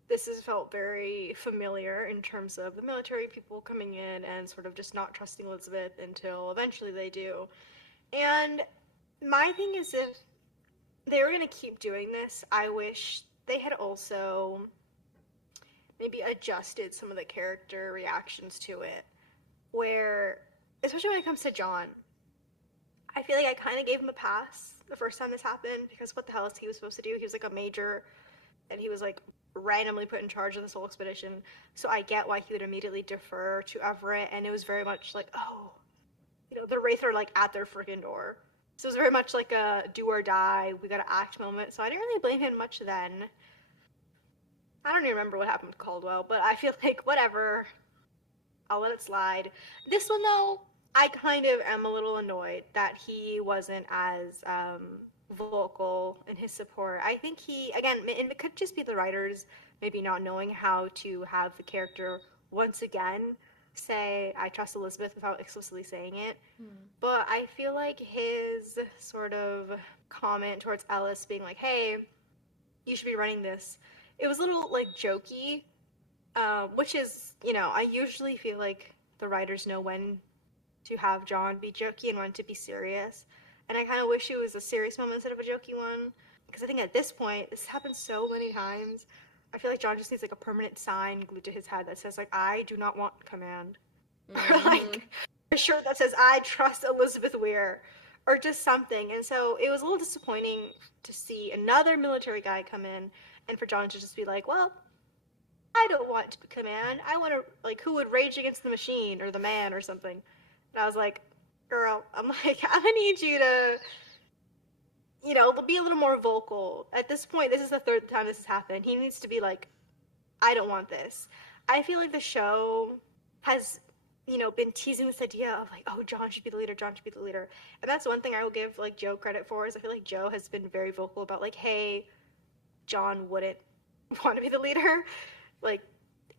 this has felt very familiar in terms of the military people coming in and sort of just not trusting Elizabeth until eventually they do. And my thing is, if they were gonna keep doing this, I wish they had also maybe adjusted some of the character reactions to it, where, especially when it comes to John, I feel like I kind of gave him a pass the first time this happened, because what the hell is he was supposed to do? He was like a major, and he was like randomly put in charge of this whole expedition, so I get why he would immediately defer to Everett, and it was very much like, oh, you know, the Wraith are like at their freaking door. So it was very much like a do or die, we gotta act moment, so I didn't really blame him much then. I don't even remember what happened with Caldwell, but I feel like, whatever, I'll let it slide. This one, though, I kind of am a little annoyed that he wasn't as vocal in his support. I think he, again, and it could just be the writers maybe not knowing how to have the character once again say, I trust Elizabeth without explicitly saying it. But I feel like his sort of comment towards Ellis being like, hey, you should be running this, it was a little, like, jokey, which is, you know, I usually feel like the writers know when to have John be jokey and when to be serious. And I kind of wish it was a serious moment instead of a jokey one. Because I think at this point, this happens so many times, I feel like John just needs, like, a permanent sign glued to his head that says, like, I do not want command. Or, like, a shirt that says, I trust Elizabeth Weir. Or just something. And so it was a little disappointing to see another military guy come in and for John to just be like, well, I don't want to command. I want to, like, who would rage against the machine or the man or something? And I was like, girl, I'm like, I need you to, you know, be a little more vocal. At this point, this is the third time this has happened. He needs to be like, I don't want this. I feel like the show has, you know, been teasing this idea of like, oh, John should be the leader, John should be the leader. And that's one thing I will give, like, Joe credit for, is I feel like Joe has been very vocal about, like, hey, John wouldn't want to be the leader, like,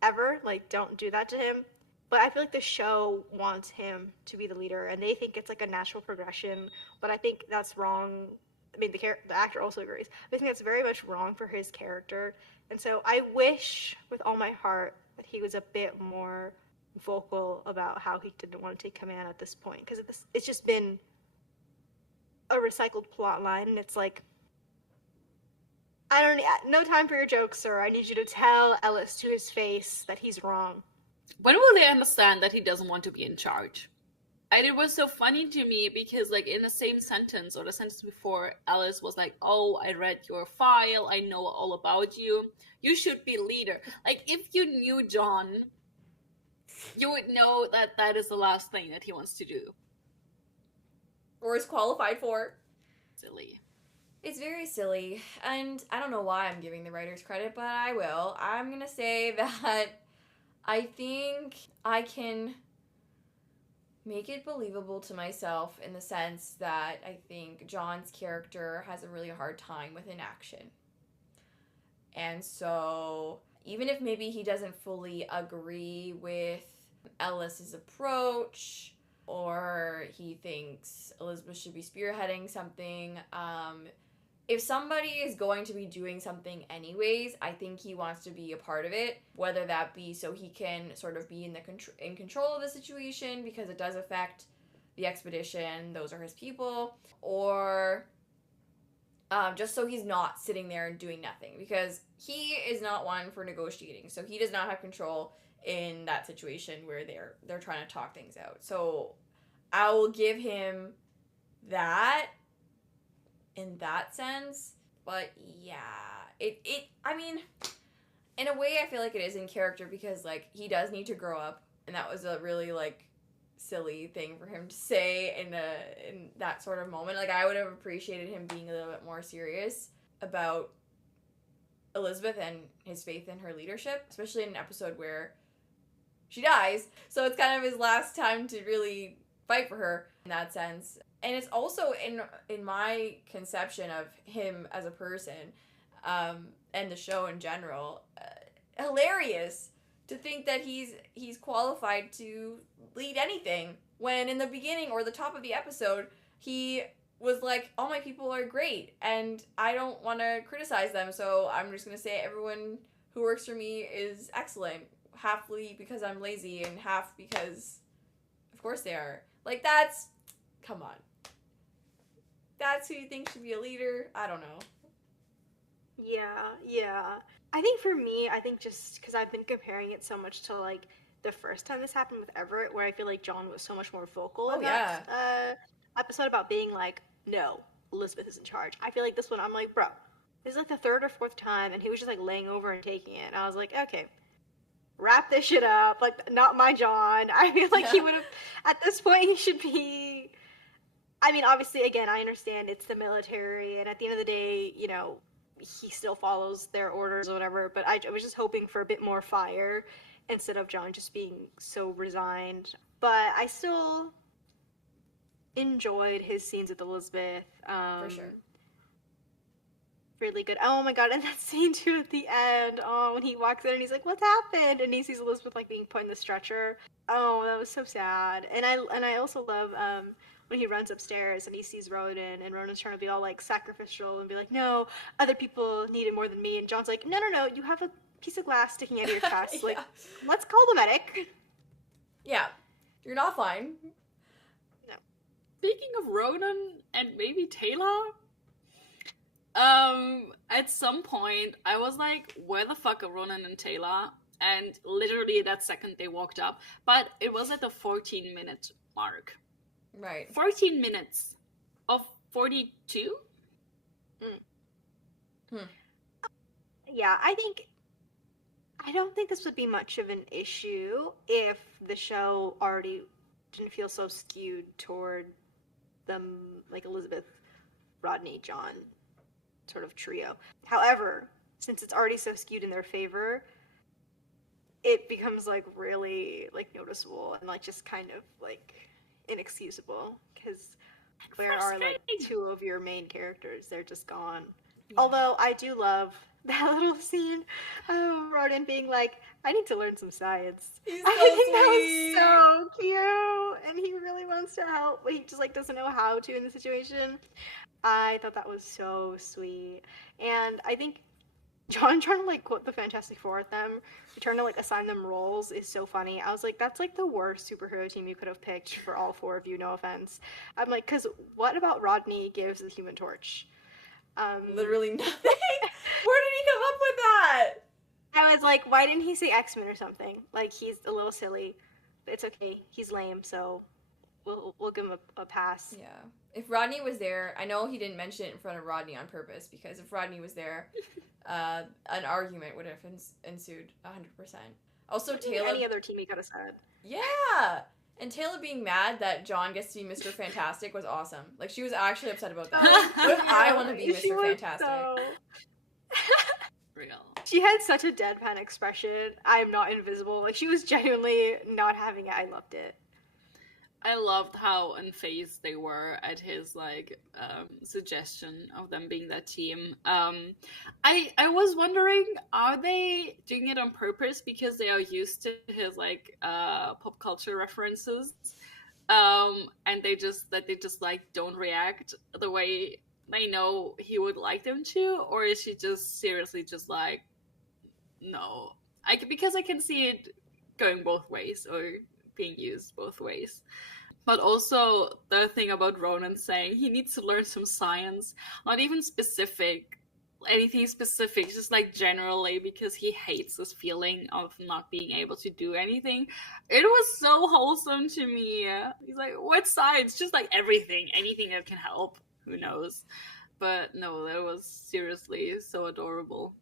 ever. Like, don't do that to him. But I feel like the show wants him to be the leader, and they think it's, like, a natural progression, but I think that's wrong. I mean, the actor also agrees. I think that's very much wrong for his character, and so I wish with all my heart that he was a bit more vocal about how he didn't want to take command at this point, because it's just been a recycled plot line, and it's like, I don't, no time for your jokes, sir. I need you to tell Ellis to his face that he's wrong. When will they understand that he doesn't want to be in charge? And it was so funny to me because, like, in the same sentence or the sentence before, Alice was like, oh, I read your file, I know all about you, you should be leader. Like, if you knew John, you would know that that is the last thing that he wants to do. Or is qualified for. Silly. It's very silly, and I don't know why I'm giving the writers credit, but I will. I'm gonna say that I think I can make it believable to myself in the sense that I think John's character has a really hard time with inaction. And so, even if maybe he doesn't fully agree with Ellis's approach, or he thinks Elizabeth should be spearheading something, if somebody is going to be doing something anyways, I think he wants to be a part of it, whether that be so he can sort of be in control of the situation because it does affect the expedition, those are his people, or just so he's not sitting there and doing nothing, because he is not one for negotiating, so he does not have control in that situation where they're trying to talk things out. So I will give him that in that sense, but yeah, I mean, in a way I feel like it is in character because, like, he does need to grow up, and that was a really, like, silly thing for him to say in that sort of moment. Like, I would have appreciated him being a little bit more serious about Elizabeth and his faith in her leadership, especially in an episode where she dies, so it's kind of his last time to really fight for her in that sense. And it's also, in my conception of him as a person, and the show in general, hilarious to think that he's qualified to lead anything, when in the beginning or the top of the episode, he was like, all my people are great, and I don't want to criticize them, so I'm just going to say everyone who works for me is excellent, halfly because I'm lazy, and half because, of course they are. Like, come on. That's who you think should be a leader? I don't know. Yeah. I think for me, just because I've been comparing it so much to, like, the first time this happened with Everett, where I feel like John was so much more vocal in that episode about being like, no, Elizabeth is in charge. I feel like this one, I'm like, bro, This is like the third or fourth time, and he was just like laying over and taking it. And I was like, okay, wrap this shit up. Like, not my John. I feel like he would have, at this point, he should be. I mean, obviously, again, I understand it's the military, and at the end of the day, you know, he still follows their orders or whatever. But I was just hoping for a bit more fire instead of John just being so resigned. But I still enjoyed his scenes with Elizabeth. For sure. Really good. Oh my god, and that scene too at the end. Oh, when he walks in and he's like, "What's happened?" And he sees Elizabeth like being put in the stretcher. Oh, that was so sad. And I also love when he runs upstairs and he sees Ronan, and Ronan's trying to be all like sacrificial and be like, "No, other people need it more than me." And John's like, "No, no, no, you have a piece of glass sticking out of your chest. Like, let's call the medic." Yeah, you're not fine. No. Speaking of Ronan and maybe Taylor, at some point I was like, where the fuck are Ronan and Taylor? And literally that second they walked up, but it was at the 14-minute mark. Right. 14 minutes of 42? Yeah, I don't think this would be much of an issue if the show already didn't feel so skewed toward them, like Elizabeth, Rodney, John sort of trio. However, since it's already so skewed in their favor, it becomes like really like noticeable and like just kind of like inexcusable, because where are like two of your main characters? They're just gone. Yeah. Although I do love that little scene of Ronan being like, "I need to learn some science." He's so I think sweet. that was so cute, and he really wants to help, but he just like doesn't know how to in the situation. I thought that was so sweet, and I think John trying to like quote the Fantastic Four at them, trying to like assign them roles is so funny. I was like, that's like the worst superhero team you could have picked for all four of you. No offense. I'm like, because what about Rodney gives the Human Torch? Literally nothing. Where did he come up with that? I was like, why didn't he say X-Men or something? Like, he's a little silly, but it's okay. He's lame, so we'll give him a pass. Yeah. If Rodney was there, I know he didn't mention it in front of Rodney on purpose, because if Rodney was there, an argument would have ensued 100%. Also, Taylor. Any other team he could have said. Yeah. And Taylor being mad that John gets to be Mr. Fantastic was awesome. Like, she was actually upset about that. What if I want to be Mr. Fantastic? Real. She had such a deadpan expression. I'm not invisible. Like, she was genuinely not having it. I loved it. I loved how unfazed they were at his like suggestion of them being that team. I was wondering, are they doing it on purpose because they are used to his like pop culture references, and they just like don't react the way they know he would like them to, or is she just seriously just like, no? Because I can see it going both ways, or being used both ways. But also the thing about Ronan saying he needs to learn some science, not even anything specific, just like generally, because he hates this feeling of not being able to do anything. It was so wholesome to me. He's like, what science? Just like anything that can help. Who knows? But no, that was seriously so adorable.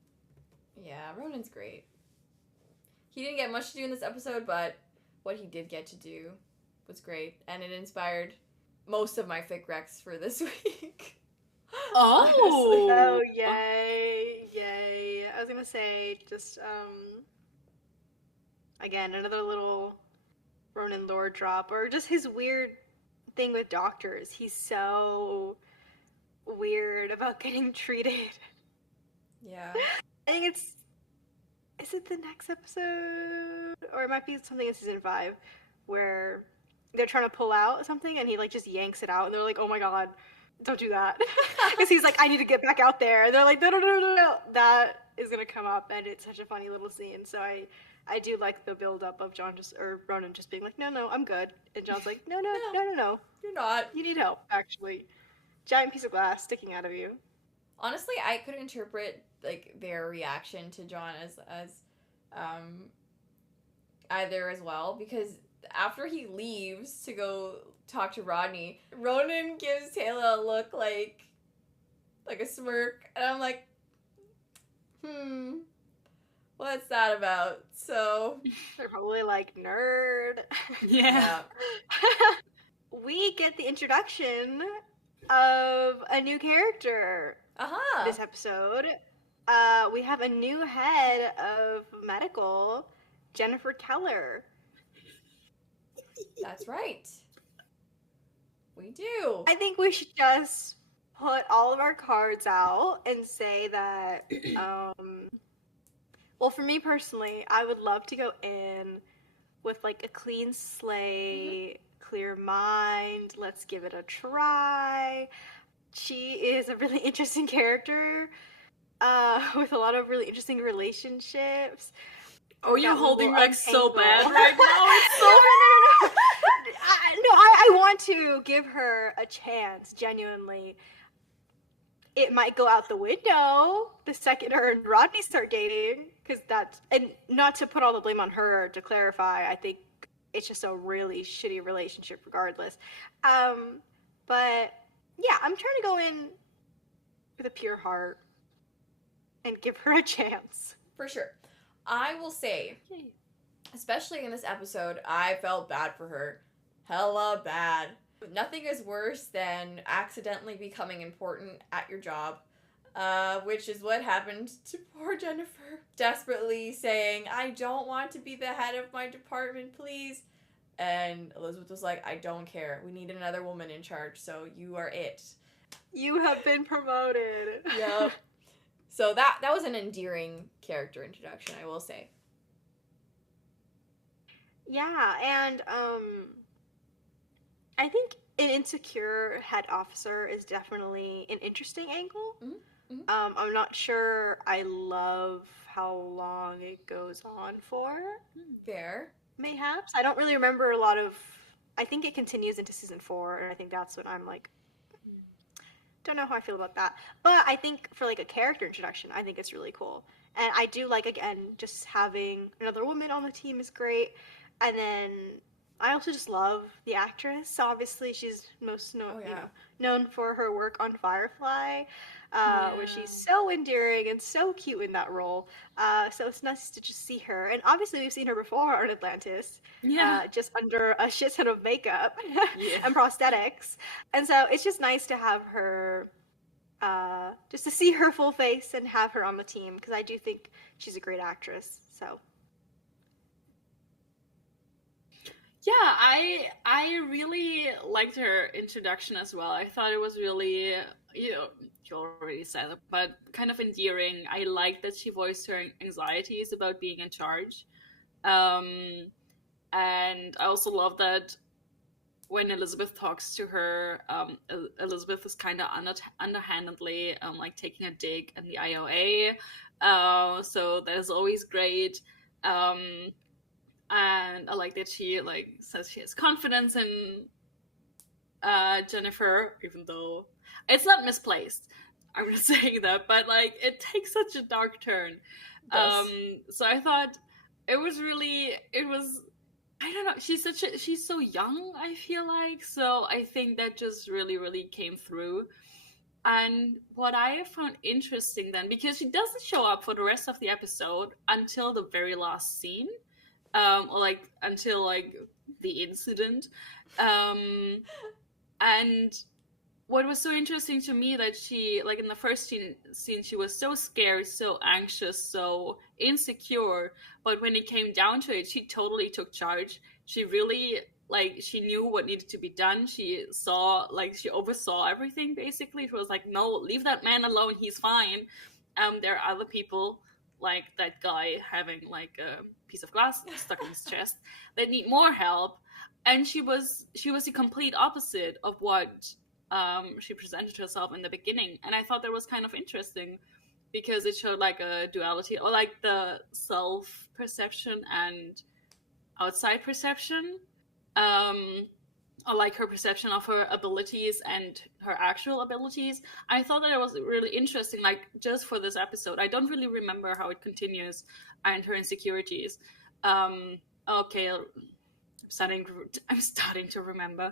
Yeah, Ronan's great. He didn't get much to do in this episode, but what he did get to do was great, and it inspired most of my fic recs for this week. Oh, yay. I was gonna say, just, again, another little Ronan lore drop, or just his weird thing with doctors. He's so weird about getting treated. Yeah. I think is it the next episode? Or it might be something in season 5, where they're trying to pull out something and he like just yanks it out, and they're like, oh my god, don't do that. Because he's like, I need to get back out there. And they're like, no. That is gonna come up, and it's such a funny little scene. So I do like the build up of Ronan just being like, no, I'm good. And John's like, no. You're not. You need help, actually. Giant piece of glass sticking out of you. Honestly, I could interpret like their reaction to John as either as well, because after he leaves to go talk to Rodney, Ronan gives Taylor a look like a smirk, and I'm like, What's that about? So They're probably like, nerd. Yeah. We get the introduction of a new character this episode. We have a new head of medical, Jennifer Keller. That's right. We do. I think we should just put all of our cards out and say that, well, for me personally, I would love to go in with like a clean slate, clear mind, let's give it a try. She is a really interesting character with a lot of really interesting relationships. Oh, you're holding back so bad untangle. right now. It's so I want to give her a chance, genuinely. It might go out the window the second her and Rodney start dating, because that's, and not to put all the blame on her, to clarify, I think it's just a really shitty relationship regardless. But yeah, I'm trying to go in with a pure heart and give her a chance. For sure. I will say, especially in this episode, I felt bad for her. Hella bad. Nothing is worse than accidentally becoming important at your job, which is what happened to poor Jennifer. Desperately saying, I don't want to be the head of my department, please. And Elizabeth was like, I don't care. We need another woman in charge, so you are it. You have been promoted. Yep. So that was an endearing character introduction, I will say. Yeah, and I think an insecure head officer is definitely an interesting angle. Mm-hmm. I'm not sure I love how long it goes on for. Fair. Mayhaps. I don't really remember a lot of... I think it continues into season 4, and I think that's when I'm like... Don't know how I feel about that. But I think for like a character introduction, I think it's really cool. And I do like, again, just having another woman on the team is great. And then I also just love the actress. Obviously, she's known for her work on Firefly, where she's so endearing and so cute in that role. So it's nice to just see her. And obviously, we've seen her before on Atlantis, just under a shit ton of makeup and prosthetics. And so it's just nice to have her, just to see her full face and have her on the team, because I do think she's a great actress. So. Yeah, I really liked her introduction as well. I thought it was really, you already said it, but kind of endearing. I liked that she voiced her anxieties about being in charge. And I also love that when Elizabeth talks to her, Elizabeth is kind of underhandedly like taking a dig at the IOA. So that is always great. And I like that she like says she has confidence in Jennifer, even though it's not misplaced. I'm not saying that, but like it takes such a dark turn. So I thought it was I don't know, she's so young, I feel like. So I think that just really came through. And what I found interesting then, because she doesn't show up for the rest of the episode until the very last scene. Or like until like the incident, and what was so interesting to me that she, like in the first scene she was so scared, so anxious, so insecure, but when it came down to it, she totally took charge. She really, like, she knew what needed to be done. She oversaw everything basically. She was like, no, leave that man alone, he's fine. There are other people, like that guy having like a piece of glass stuck in his chest, that need more help, and she was the complete opposite of what she presented herself in the beginning. And I thought that was kind of interesting, because it showed like a duality, or like the self perception and outside perception, or like her perception of her abilities and her actual abilities. I thought that it was really interesting, like just for this episode. I don't really remember how it continues, and her insecurities. Okay, I'm starting to remember,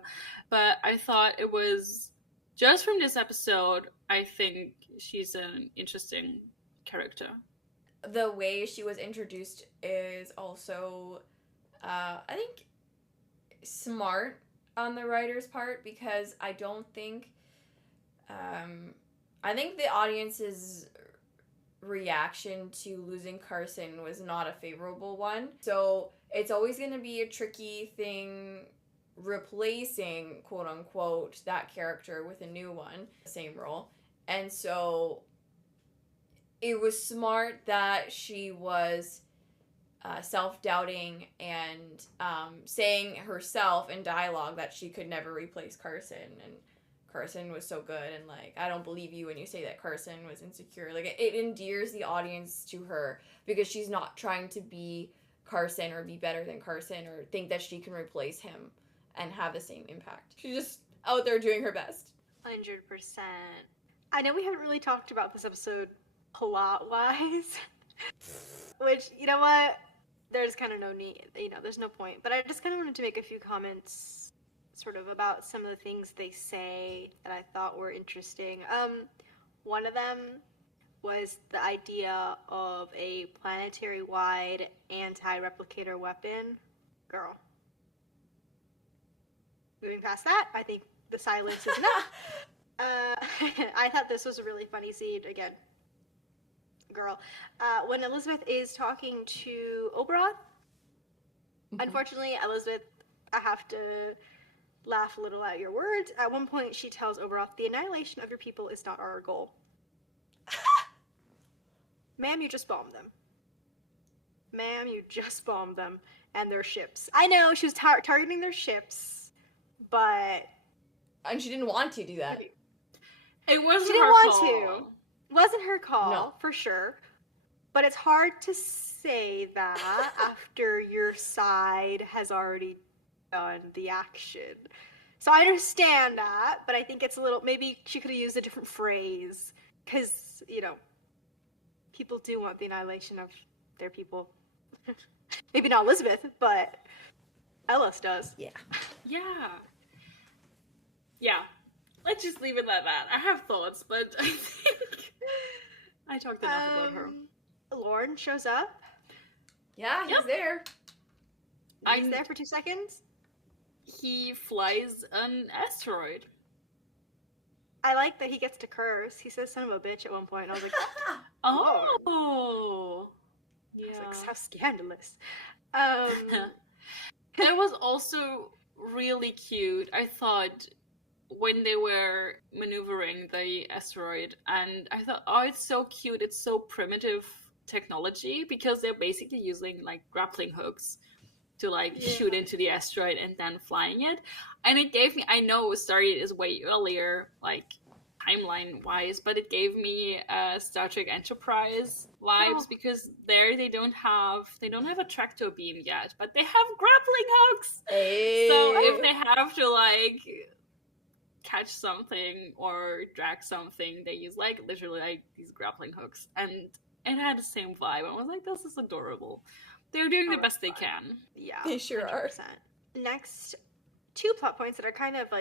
but I thought it was just from this episode. I think she's an interesting character. the way she was introduced is also, I think, smart on the writer's part, because I don't think, I think the audience's reaction to losing Carson was not a favorable one. So it's always going to be a tricky thing replacing, quote unquote, that character with a new one, same role. And so it was smart that she was self-doubting and saying herself in dialogue that she could never replace Carson, and Carson was so good, and like, I don't believe you when you say that Carson was insecure. Like, it endears the audience to her because she's not trying to be Carson or be better than Carson or think that she can replace him and have the same impact. She's just out there doing her best. 100%. I know we haven't really talked about this episode plot-wise, which, you know what, there's kind of no need, there's no point, but I just kind of wanted to make a few comments sort of about some of the things they say that I thought were interesting. One of them was the idea of a planetary-wide anti-replicator weapon. Girl. Moving past that, I think the silence is enough. I thought this was a really funny scene. Again, girl. When Elizabeth is talking to Oberoth, unfortunately, Elizabeth, I have to laugh a little at your words. At one point, she tells Oberoth, the annihilation of your people is not our goal. Ma'am, you just bombed them. Ma'am, you just bombed them and their ships. I know, she was targeting their ships, but... And she didn't want to do that. It wasn't she didn't her want call. to. Wasn't her call, No. for sure. But it's hard to say that after your side has already done the action. So I understand that, but I think it's a little, maybe she could have used a different phrase, because, people do want the annihilation of their people. Maybe not Elizabeth, but Ellis does. Yeah. Yeah. Let's just leave it at that. I have thoughts, but I think I talked enough about her. Lorne shows up. Yeah, he's there. He's there for 2 seconds. He flies an asteroid. I like that he gets to curse. He says son of a bitch at one point, and I was like, Oh! Yeah. I was like, how scandalous. That was also really cute, I thought, when they were maneuvering the asteroid, and I thought, oh, it's so cute, it's so primitive technology, because they're basically using like grappling hooks to shoot into the asteroid and then flying it. And it gave me, I know it started is way earlier, like timeline wise, but it gave me Star Trek Enterprise vibes, because there they don't have a tractor beam yet, but they have grappling hooks. Hey. So if they have to catch something or drag something, they use literally these grappling hooks, and it had the same vibe. I was like, this is adorable. They're doing the best they can. Yeah, they sure 100%. Are. Next, 2 plot points that are kind of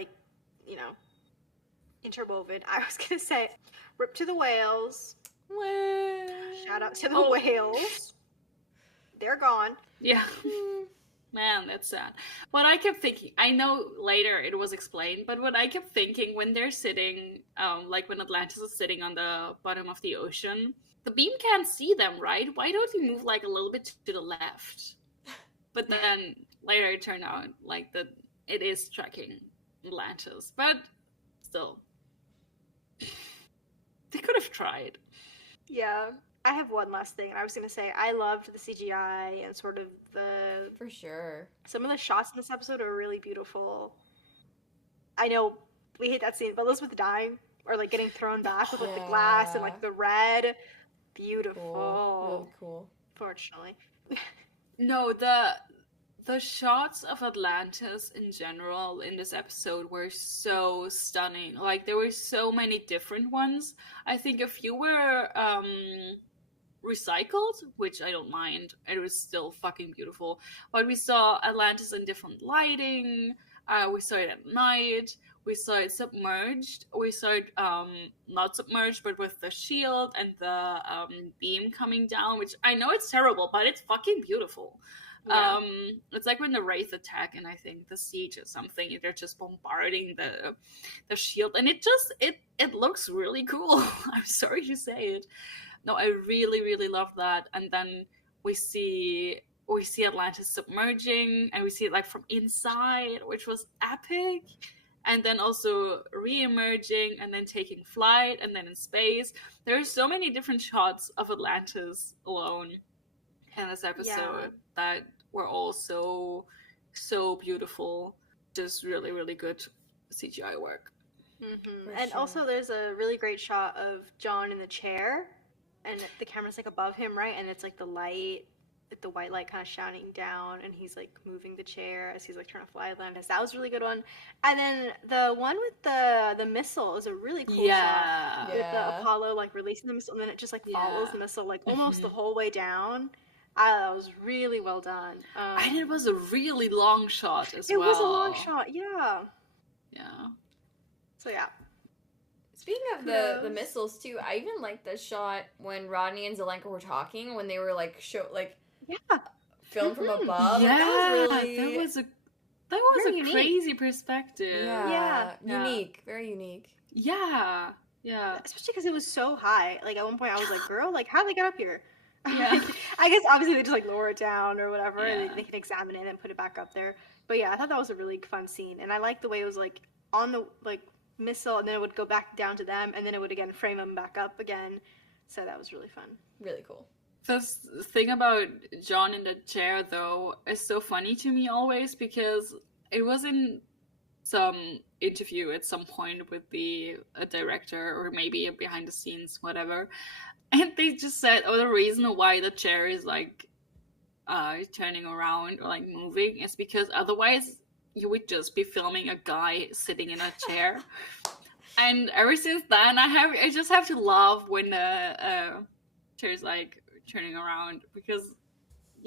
interwoven. I was gonna say, rip to the whales. Shout out to the whales. They're gone. Yeah. Man, that's sad. What I kept thinking, I know later it was explained, but what I kept thinking when they're sitting, when Atlantis is sitting on the bottom of the ocean, the beam can't see them, right? Why don't we move a little bit to the left? But then later it turned out that it is tracking Atlantis, but still, they could have tried. Yeah. I have one last thing, and I was going to say, I loved the CGI and sort of For sure. Some of the shots in this episode are really beautiful. I know we hate that scene, but Elizabeth dying, or getting thrown back with the glass and the red. Beautiful. Cool. Really cool. Fortunately. No, the shots of Atlantis in general in this episode were so stunning. There were so many different ones. I think a few were recycled, which I don't mind. It was still fucking beautiful. But we saw Atlantis in different lighting. We saw it at night. We saw it submerged. We saw it not submerged, but with the shield and the beam coming down, which I know it's terrible, but it's fucking beautiful. Yeah. It's like when the Wraith attack and I think the Siege or something, they're just bombarding the shield, and it looks really cool. I'm sorry to say it. No, I really love that. And then we see Atlantis submerging, and we see it like from inside, which was epic. And then also re-emerging, and then taking flight, and then in space. There are so many different shots of Atlantis alone in this episode that were all so beautiful. Just really good CGI work. Mm-hmm. And also there's a really great shot of John in the chair, and the camera's like above him, right? And it's like the light, like the white light kind of shining down, and he's like moving the chair as he's like trying to fly Atlantis. That was a really good one. And then the one with the missile is a really cool shot with the Apollo like releasing the missile, and then it just like follows the missile like almost the whole way down. That was really well done. And it was a really long shot as well. It was a long shot, yeah. So yeah. Speaking of the missiles too, I even liked the shot when Rodney and Zelenka were talking, when they were like filmed from above. Yeah, that was a crazy perspective. Yeah. Unique, very unique. Yeah. Especially because it was so high. Like at one point I was like, girl, like how they get up here? Yeah. I guess obviously they just like lower it down or whatever, and they can examine it and put it back up there. But yeah, I thought that was a really fun scene, and I liked the way it was like on the like missile, and then it would go back down to them, and then it would again frame them back up again. So that was really fun. Really cool. This thing about John in the chair though is so funny to me always, because it was in some interview at some point with a director, or maybe behind the scenes, whatever. And they just said, the reason why the chair is like turning around or like moving is because otherwise you would just be filming a guy sitting in a chair. And ever since then, I just have to laugh when the chair's like turning around, because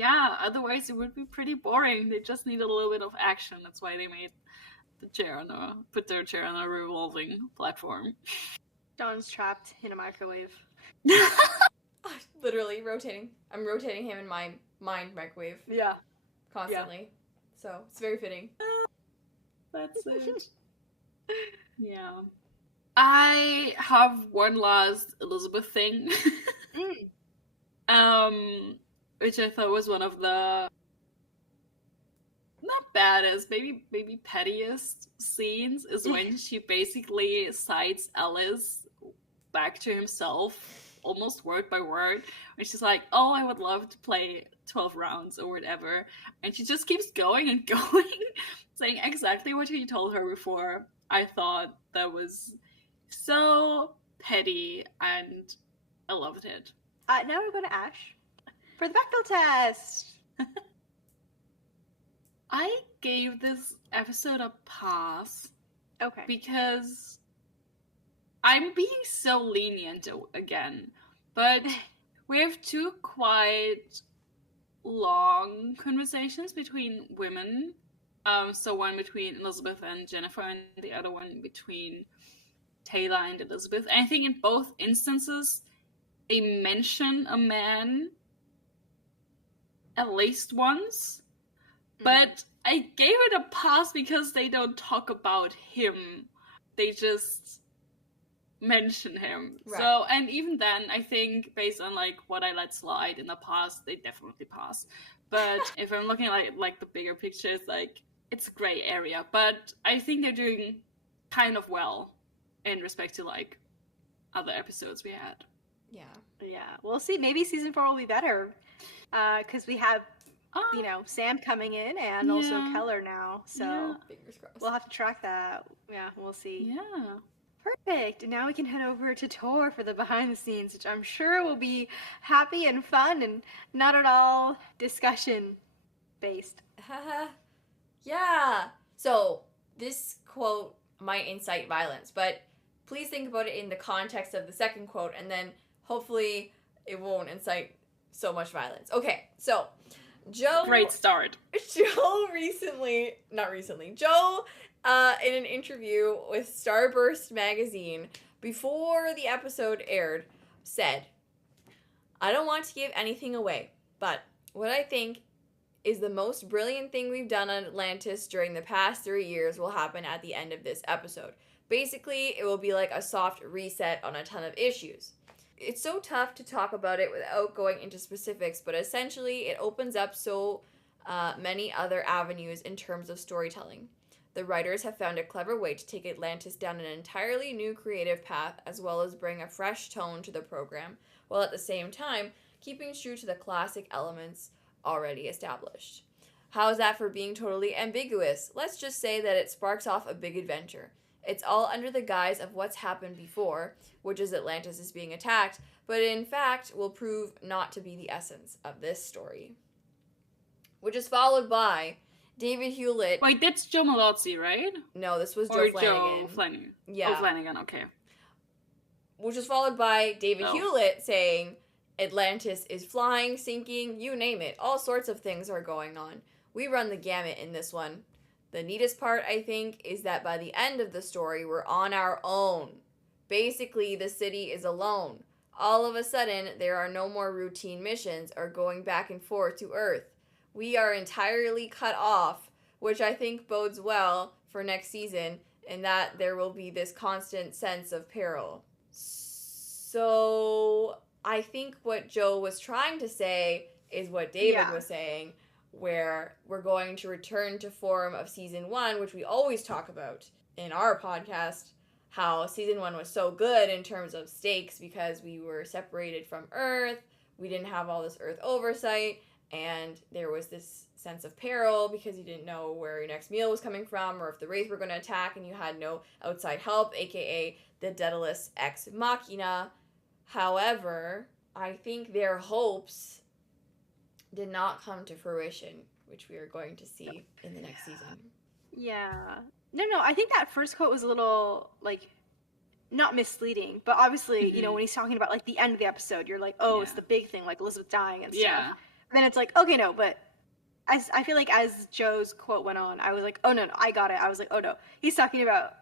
otherwise it would be pretty boring. They just need a little bit of action. That's why they made put their chair on a revolving platform. John's trapped in a microwave. Literally rotating. I'm rotating him in my mind microwave. Yeah. Constantly. Yeah. So it's very fitting. That's it. Yeah. I have one last Elizabeth thing. Which I thought was one of the not baddest, maybe pettiest scenes, is when she basically cites Ellis back to himself, almost word by word, when she's like, oh, I would love to play 12 rounds or whatever, and she just keeps going and going, saying exactly what he told her before. I thought that was so petty, and I loved it. Now we're going to Ash for the Bechdel test. I gave this episode a pass. Okay. Because I'm being so lenient again, but we have two quite long conversations between women. So one between Elizabeth and Jennifer, and the other one between Taylor and Elizabeth. And I think in both instances, they mention a man at least once. But I gave it a pass because they don't talk about him. They just mention him. Right. So, and even then, I think based on like what I let slide in the past, they definitely pass. But if I'm looking at like the bigger picture, it's like, it's a gray area. But I think they're doing kind of well in respect to like other episodes we had. Yeah. We'll see. Maybe season 4 will be better. Because we have Sam coming in and also Keller now. So fingers crossed. We'll have to track that. Yeah, we'll see. Yeah. Perfect. And now we can head over to Tor for the behind the scenes, which I'm sure will be happy and fun and not at all discussion based. Yeah. So this quote might incite violence, but please think about it in the context of the second quote, and then hopefully it won't incite so much violence. Okay, so Great start. Joe in an interview with Starburst magazine before the episode aired said, "I don't want to give anything away, but what I think is the most brilliant thing we've done on Atlantis during the past 3 years will happen at the end of this episode. Basically, it will be like a soft reset on a ton of issues. It's so tough to talk about it without going into specifics, but essentially it opens up so many other avenues in terms of storytelling. The writers have found a clever way to take Atlantis down an entirely new creative path, as well as bring a fresh tone to the program, while at the same time keeping true to the classic elements already established. How's that for being totally ambiguous? Let's just say that it sparks off a big adventure. It's all under the guise of what's happened before, which is Atlantis is being attacked, but in fact will prove not to be the essence of this story." Which is followed by David Hewlett. Wait, that's Joe Malozzi, right? No, this was Or Joe Flanagan. Joe Flanagan. Yeah. Oh, Flanagan, okay. Which was followed by David Oh. Hewlett saying, "Atlantis is flying, sinking, you name it. All sorts of things are going on. We run the gamut in this one. The neatest part, I think, is that by the end of the story, we're on our own. Basically, the city is alone. All of a sudden, there are no more routine missions or going back and forth to Earth. We are entirely cut off, which I think bodes well for next season, in that there will be this constant sense of peril." So I think what Joe was trying to say is what David was saying, where we're going to return to form of season 1, which we always talk about in our podcast, how season 1 was so good in terms of stakes because we were separated from Earth, we didn't have all this Earth oversight, and there was this sense of peril because you didn't know where your next meal was coming from or if the Wraith were going to attack, and you had no outside help, aka the Daedalus Ex Machina. However, I think their hopes did not come to fruition, which we are going to see in the next season. Yeah. No, I think that first quote was a little, like, not misleading, but obviously, you know, when he's talking about, like, the end of the episode, you're like, oh, it's the big thing, like Elizabeth dying and stuff. Yeah. Then it's like, okay, no, but I feel like as Joe's quote went on, I was like, oh, no, I got it. I was like, oh, no. He's talking about,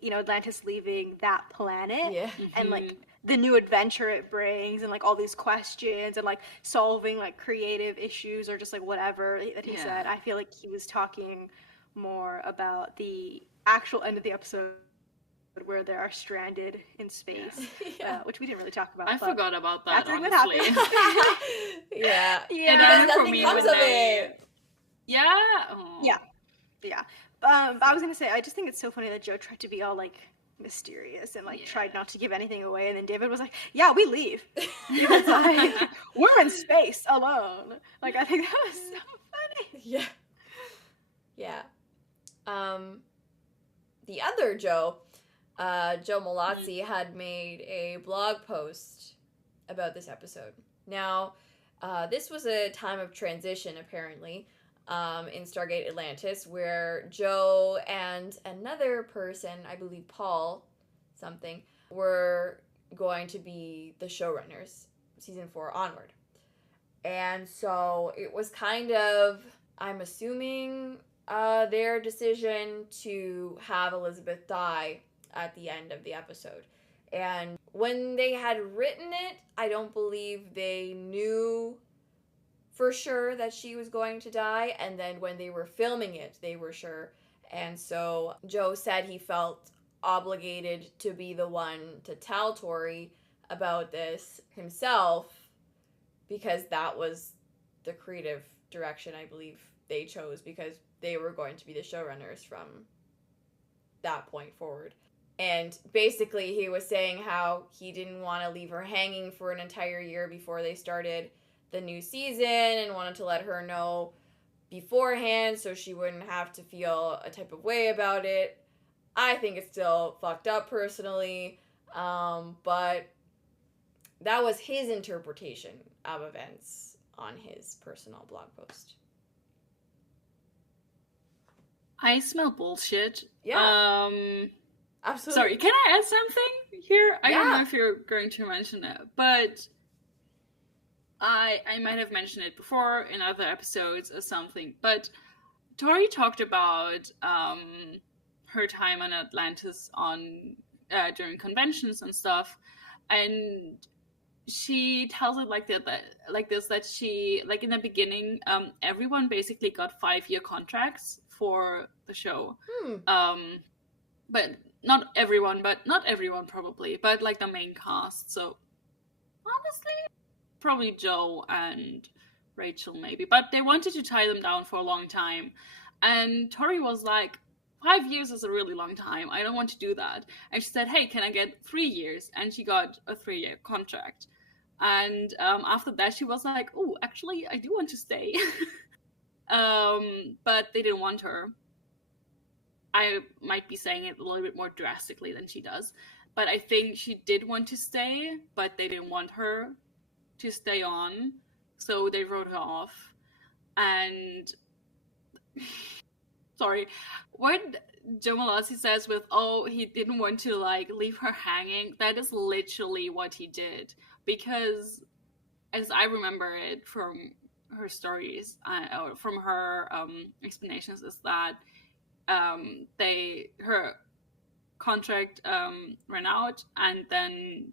you know, Atlantis leaving that planet. Yeah. And, like, the new adventure it brings and, like, all these questions and, like, solving, like, creative issues or just, like, whatever that he said. I feel like he was talking more about the actual end of the episode where they are stranded in space, which we didn't really talk about. I forgot about that, That's what honestly. happened. Yeah. And then for nothing me, comes when of they... it. Yeah? Oh. Yeah. But I was gonna say, I just think it's so funny that Joe tried to be all, like, mysterious and, like, tried not to give anything away, and then David was like, yeah, we leave. He was like, we're in space alone. Like, I think that was so funny. Yeah. The other Joe, Joe Malozzi, had made a blog post about this episode. Now, this was a time of transition, apparently, in Stargate Atlantis, where Joe and another person, I believe Paul something, were going to be the showrunners, season 4 onward. And so it was kind of, I'm assuming, their decision to have Elizabeth die at the end of the episode. And when they had written it, I don't believe they knew for sure that she was going to die, and then when they were filming it, they were sure. And so Joe said he felt obligated to be the one to tell Tori about this himself, because that was the creative direction I believe they chose, because they were going to be the showrunners from that point forward. And basically he was saying how he didn't want to leave her hanging for an entire year before they started the new season, and wanted to let her know beforehand so she wouldn't have to feel a type of way about it. I think it's still fucked up personally, but that was his interpretation of events on his personal blog post. I smell bullshit. Yeah. Absolutely. Sorry, can I add something here? I don't Yeah. know if you're going to mention it, but I might have mentioned it before in other episodes or something, but Tori talked about her time on Atlantis on during conventions and stuff, and she tells it like that she, like, in the beginning, everyone basically got 5-year contracts for the show. But not everyone probably, but like the main cast. So honestly, probably Joe and Rachel maybe, but they wanted to tie them down for a long time, and Tori was like, 5 years is a really long time, I don't want to do that. And she said, hey, can I get 3 years? And she got a 3-year contract. And after that she was like, oh, actually I do want to stay. But they didn't want her. I might be saying it a little bit more drastically than she does, but I think she did want to stay, but they didn't want her to stay on, so they wrote her off. And sorry, what Joe Malazzi says with, oh, he didn't want to like leave her hanging, that is literally what he did, because as I remember it from her stories, or from her explanations, is that her contract ran out, and then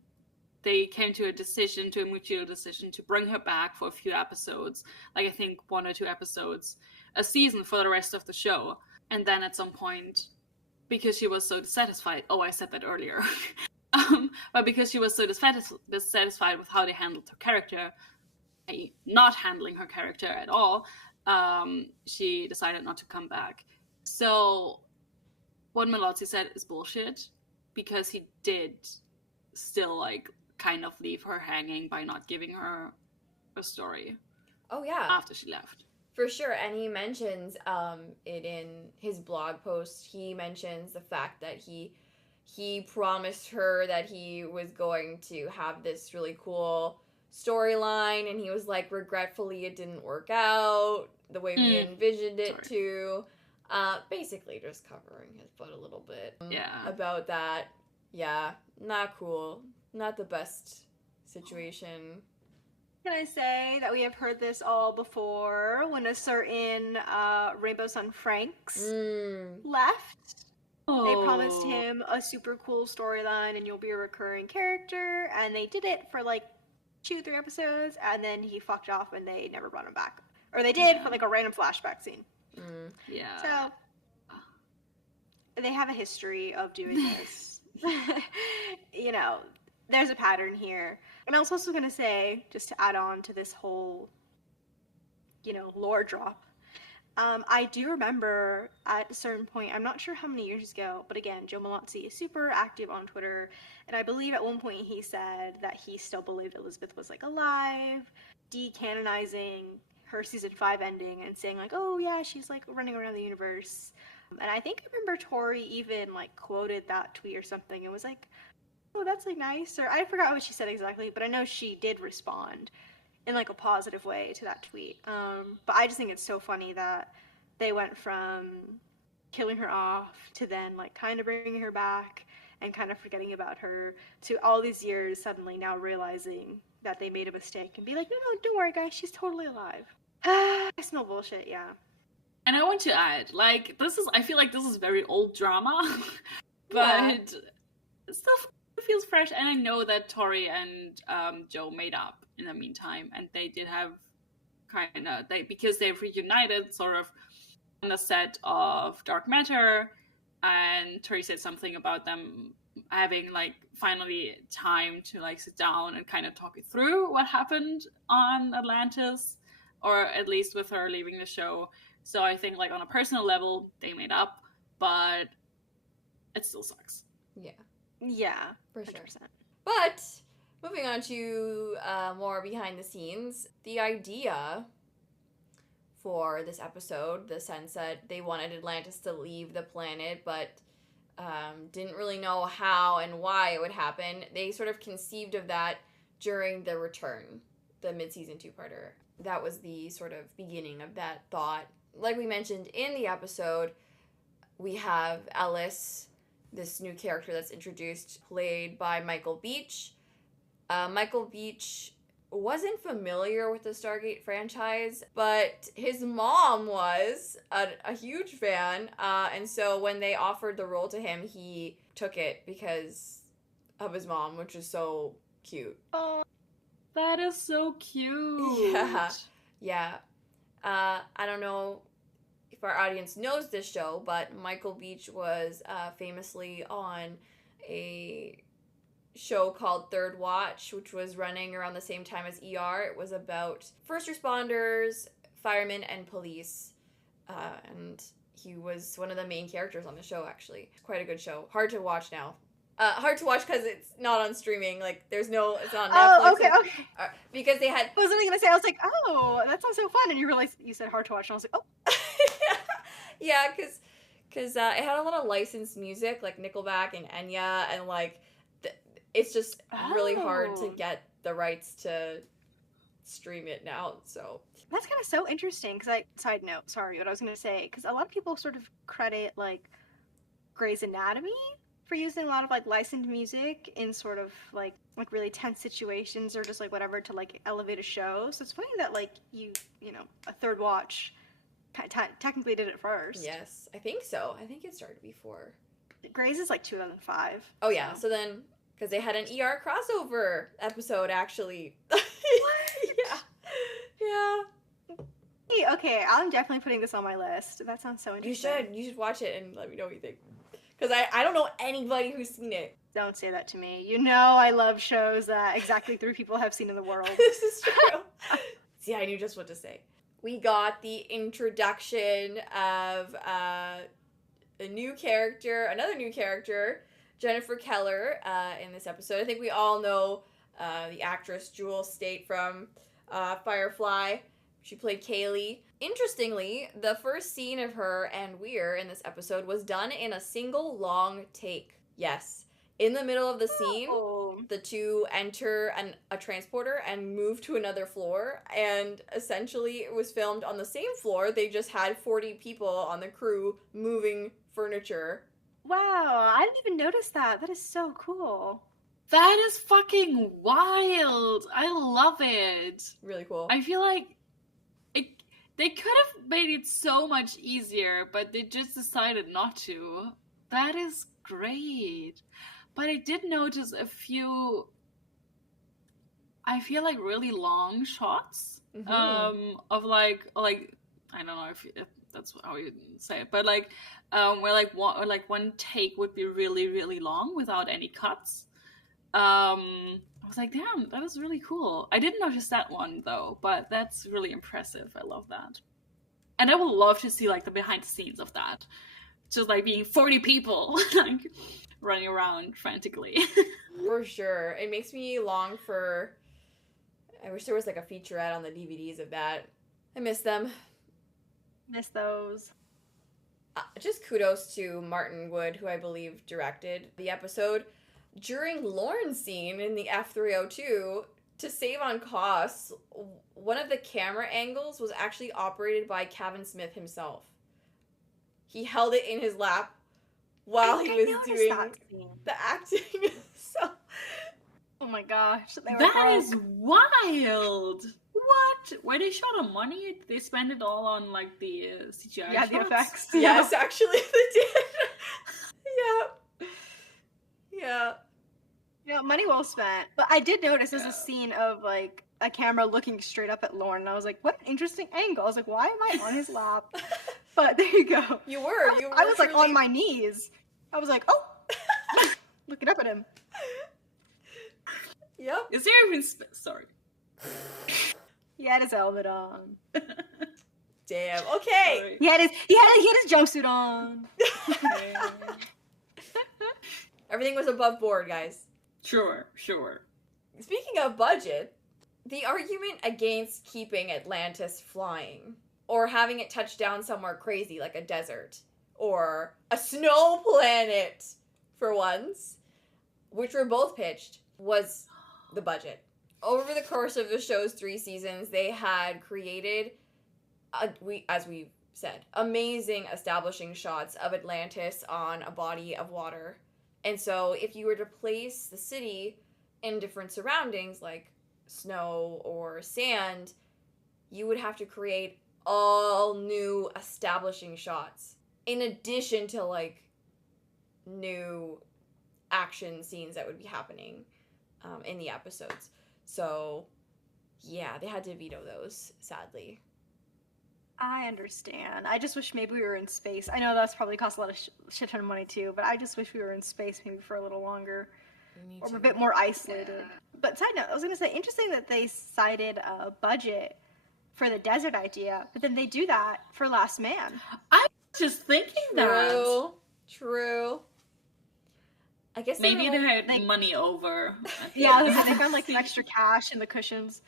they came to a mutual decision to bring her back for a few episodes, like I think 1 or 2 episodes a season for the rest of the show. And then at some point, because she was so dissatisfied, I said that earlier, but because she was so dissatisfied with how they handled her character, not handling her character at all, she decided not to come back. So what Malazzi said is bullshit, because he did still like kind of leave her hanging by not giving her a story. Oh yeah. After she left. For sure, and he mentions it in his blog post. He mentions the fact that he promised her that he was going to have this really cool storyline, and he was like, regretfully it didn't work out the way we envisioned it to. Basically just covering his butt a little bit. About that. Yeah, not cool. Not the best situation. Can I say that we have heard this all before when a certain Rainbow Sun Franks left? They promised him a super cool storyline and you'll be a recurring character, and they did it for like 2-3 episodes, and then he fucked off and they never brought him back. Or they did for like a random flashback scene. Yeah. So they have a history of doing this. You know, there's a pattern here. And I was also going to say, just to add on to this whole, lore drop, I do remember at a certain point, I'm not sure how many years ago, but again, Joe Malazzi is super active on Twitter, and I believe at one point he said that he still believed Elizabeth was like alive, decanonizing her season 5 ending and saying like, oh yeah, she's like running around the universe. And I think I remember Tori even like quoted that tweet or something and was like, oh, that's like nice, or I forgot what she said exactly, but I know she did respond in like a positive way to that tweet. But I just think it's so funny that they went from killing her off to then like kind of bringing her back and kind of forgetting about her to all these years suddenly now realizing that they made a mistake and be like, no, don't worry guys, she's totally alive. I smell bullshit, yeah. And I want to add, like, I feel like this is very old drama, but stuff feels fresh, and I know that Tori and Joe made up in the meantime, and they did have because they've reunited sort of on the set of Dark Matter, and Tori said something about them having like finally time to like sit down and kind of talk it through what happened on Atlantis, or at least with her leaving the show. So I think like on a personal level they made up, but it still sucks. Yeah, for 100%. Sure. But moving on to more behind the scenes, the idea for this episode, the sense that they wanted Atlantis to leave the planet, but didn't really know how and why it would happen. They sort of conceived of that during the return, the mid-season 2-parter. That was the sort of beginning of that thought. Like we mentioned in the episode, we have Ellis, this new character that's introduced, played by Michael Beach. Michael Beach wasn't familiar with the Stargate franchise, but his mom was a huge fan, and so when they offered the role to him, he took it because of his mom, which is so cute. Oh, that is so cute. Yeah. I don't know if our audience knows this show, but Michael Beach was famously on a show called Third Watch, which was running around the same time as ER. It was about first responders, firemen, and police. And he was one of the main characters on the show, actually. Quite a good show. Hard to watch now. Hard to watch because it's not on streaming. Like, it's not on Netflix. Oh, okay. Because they had... I was only going to say, I was like, oh, that sounds so fun. And you realized you said hard to watch. And I was like, oh. Yeah, because it had a lot of licensed music, like Nickelback and Enya, and, like, it's just really hard to get the rights to stream it now, so... That's kind of so interesting, because side note, sorry, what I was going to say, because a lot of people sort of credit, like, Grey's Anatomy for using a lot of, like, licensed music in sort of, like really tense situations or just, like, whatever to, like, elevate a show. So it's funny that, like, you know, a Third Watch technically did it first. Yes, I think so. I think it started before. Grey's is, like, 2005. Oh, yeah, so then... Because they had an ER crossover episode, actually. What? Yeah. Okay, I'm definitely putting this on my list. That sounds so interesting. You should watch it and let me know what you think. Because I don't know anybody who's seen it. Don't say that to me. You know I love shows that exactly 3 people have seen in the world. This is true. See, I knew just what to say. We got the introduction of another new character, Jennifer Keller, in this episode. I think we all know the actress Jewel Staite from Firefly. She played Kaylee. Interestingly, the first scene of her and Weir in this episode was done in a single long take. Yes. In the middle of the scene, the two enter a transporter and move to another floor, and essentially it was filmed on the same floor. They just had 40 people on the crew moving furniture. Wow, I didn't even notice that. That is so cool. That is fucking wild. I love it. Really cool. I feel like they could have made it so much easier, but they just decided not to. That is great. But I did notice a few, I feel like, really long shots of like I don't know if that's how you say it, but like where one take would be really, really long without any cuts. I was like, damn, that is really cool. I didn't notice that one though, but that's really impressive. I love that. And I would love to see like the behind the scenes of that. Just like being 40 people like running around frantically. For sure. It makes me long for, I wish there was like a featurette on the DVDs of that. I miss them. Miss those. Just kudos to Martin Wood, who I believe directed the episode. During Lauren's scene in the F-302, to save on costs, one of the camera angles was actually operated by Kevin Smith himself. He held it in his lap while he was doing the acting. So, oh my gosh, that is wild. What? Where they shot on money? They spend it all on like the CGI shots? The effects. Yes, actually they did. Yeah. Yeah, money well spent. But I did notice there's a scene of like a camera looking straight up at Lauren, and I was like, what an interesting angle. I was like, why am I on his lap? But there you go. You were. I was like on my knees. I was like, oh, looking up at him. Yep. Is there even sorry? He had his helmet on. Damn. Okay. Sorry. He had his jumpsuit on. Everything was above board, guys. Sure. Speaking of budget, the argument against keeping Atlantis flying, or having it touch down somewhere crazy like a desert, or a snow planet for once, which were both pitched, was the budget. Over the course of the show's 3 seasons, they had created, as we said, amazing establishing shots of Atlantis on a body of water. And so if you were to place the city in different surroundings, like snow or sand, you would have to create all new establishing shots in addition to like new action scenes that would be happening in the episodes. So yeah, they had to veto those, sadly. I understand. I just wish maybe we were in space. I know that's probably cost a lot of shit ton of money too, but I just wish we were in space maybe for a little longer. Me Or too. a bit more isolated. But side note, I was going to say, interesting that they cited a budget for the desert idea, but then they do that for Last Man. I was just thinking that. True. I guess Maybe they had like- money over. Yeah, they found like some extra cash in the cushions.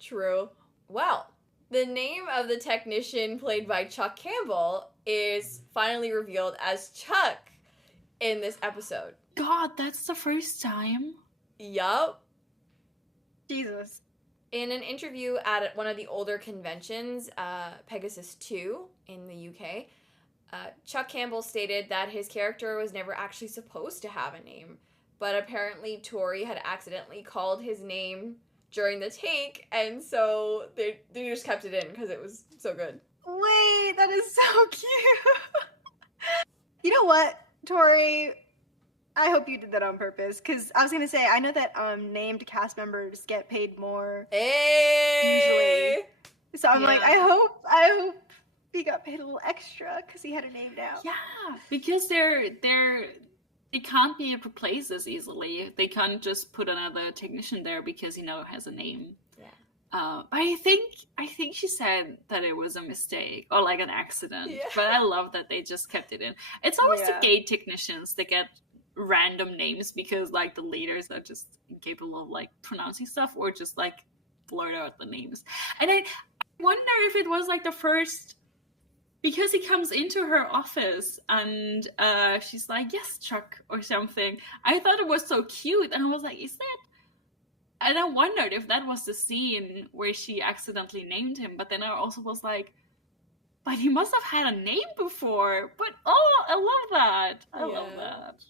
True. Well, the name of the technician played by Chuck Campbell is finally revealed as Chuck in this episode. God, that's the first time. Yup. Jesus. In an interview at one of the older conventions, Pegasus 2 in the UK, Chuck Campbell stated that his character was never actually supposed to have a name, but apparently Tori had accidentally called his name during the take, and so they just kept it in because it was so good. Wait, that is so cute. You know what, Tori? I hope you did that on purpose, because I was going to say, I know that named cast members get paid more. Hey! Usually. So I'm like, Yeah. I hope he got paid a little extra because he had a name now. Yeah, because they can't be replaced as easily. They can't just put another technician there because it has a name. Yeah. But I think she said that it was a mistake or like an accident. Yeah. But I love that they just kept it in. It's always Yeah. the gate technicians that get random names because like the leaders are just incapable of like pronouncing stuff or just like blurt out the names. And I wonder if it was like the first, because he comes into her office and she's like, "Yes, Chuck," or something. I thought it was so cute, and I was like, "Is that?" And I wondered if that was the scene where she accidentally named him. But then I also was like, "But he must have had a name before." But oh, I love that. I love Yeah. that.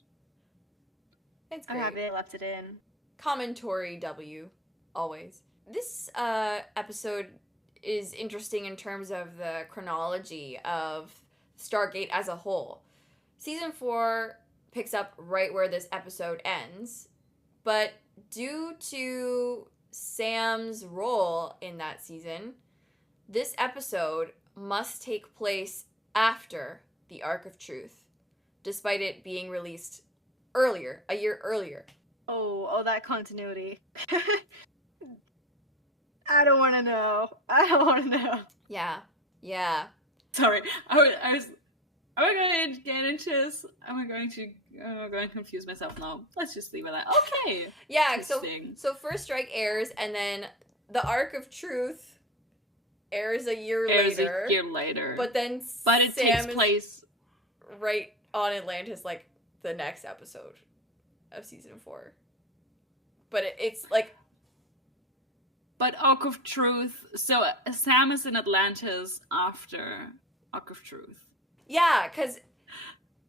It's I'm great. happy they left it in. Common Tory W, always. This episode is interesting in terms of the chronology of Stargate as a whole. Season 4 picks up right where this episode ends, but due to Sam's role in that season, this episode must take place after the Arc of Truth, despite it being released earlier, a year earlier. Oh, that continuity. I don't want to know. I don't want to know. Yeah. Sorry, I was. Am I going to get into this? Am I going to confuse myself now? Let's just leave it at that. Okay. Yeah, so Interesting. First Strike airs, and then the Arc of Truth airs a year Airs later. a year later. But then But it Sam takes is place. right on Atlantis, like the next episode of season 4. But it's like, But Arc of Truth. So Sam is in Atlantis after Arc of Truth. yeah, because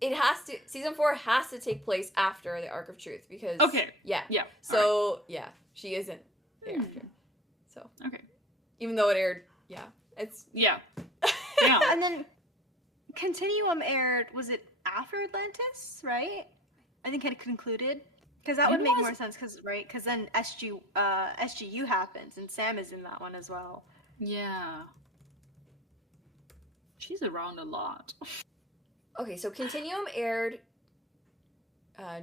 it has to, season 4 has to take place after the Arc of Truth, because Okay. yeah. Yeah. So yeah, she isn't there after. So Okay. even though it aired, yeah, it's Yeah. Yeah. And then Continuum aired, was it after Atlantis, right? I think it concluded. Because that would It make was- more sense, because then SGU happens, and Sam is in that one as well. Yeah. She's around a lot. okay. So Continuum aired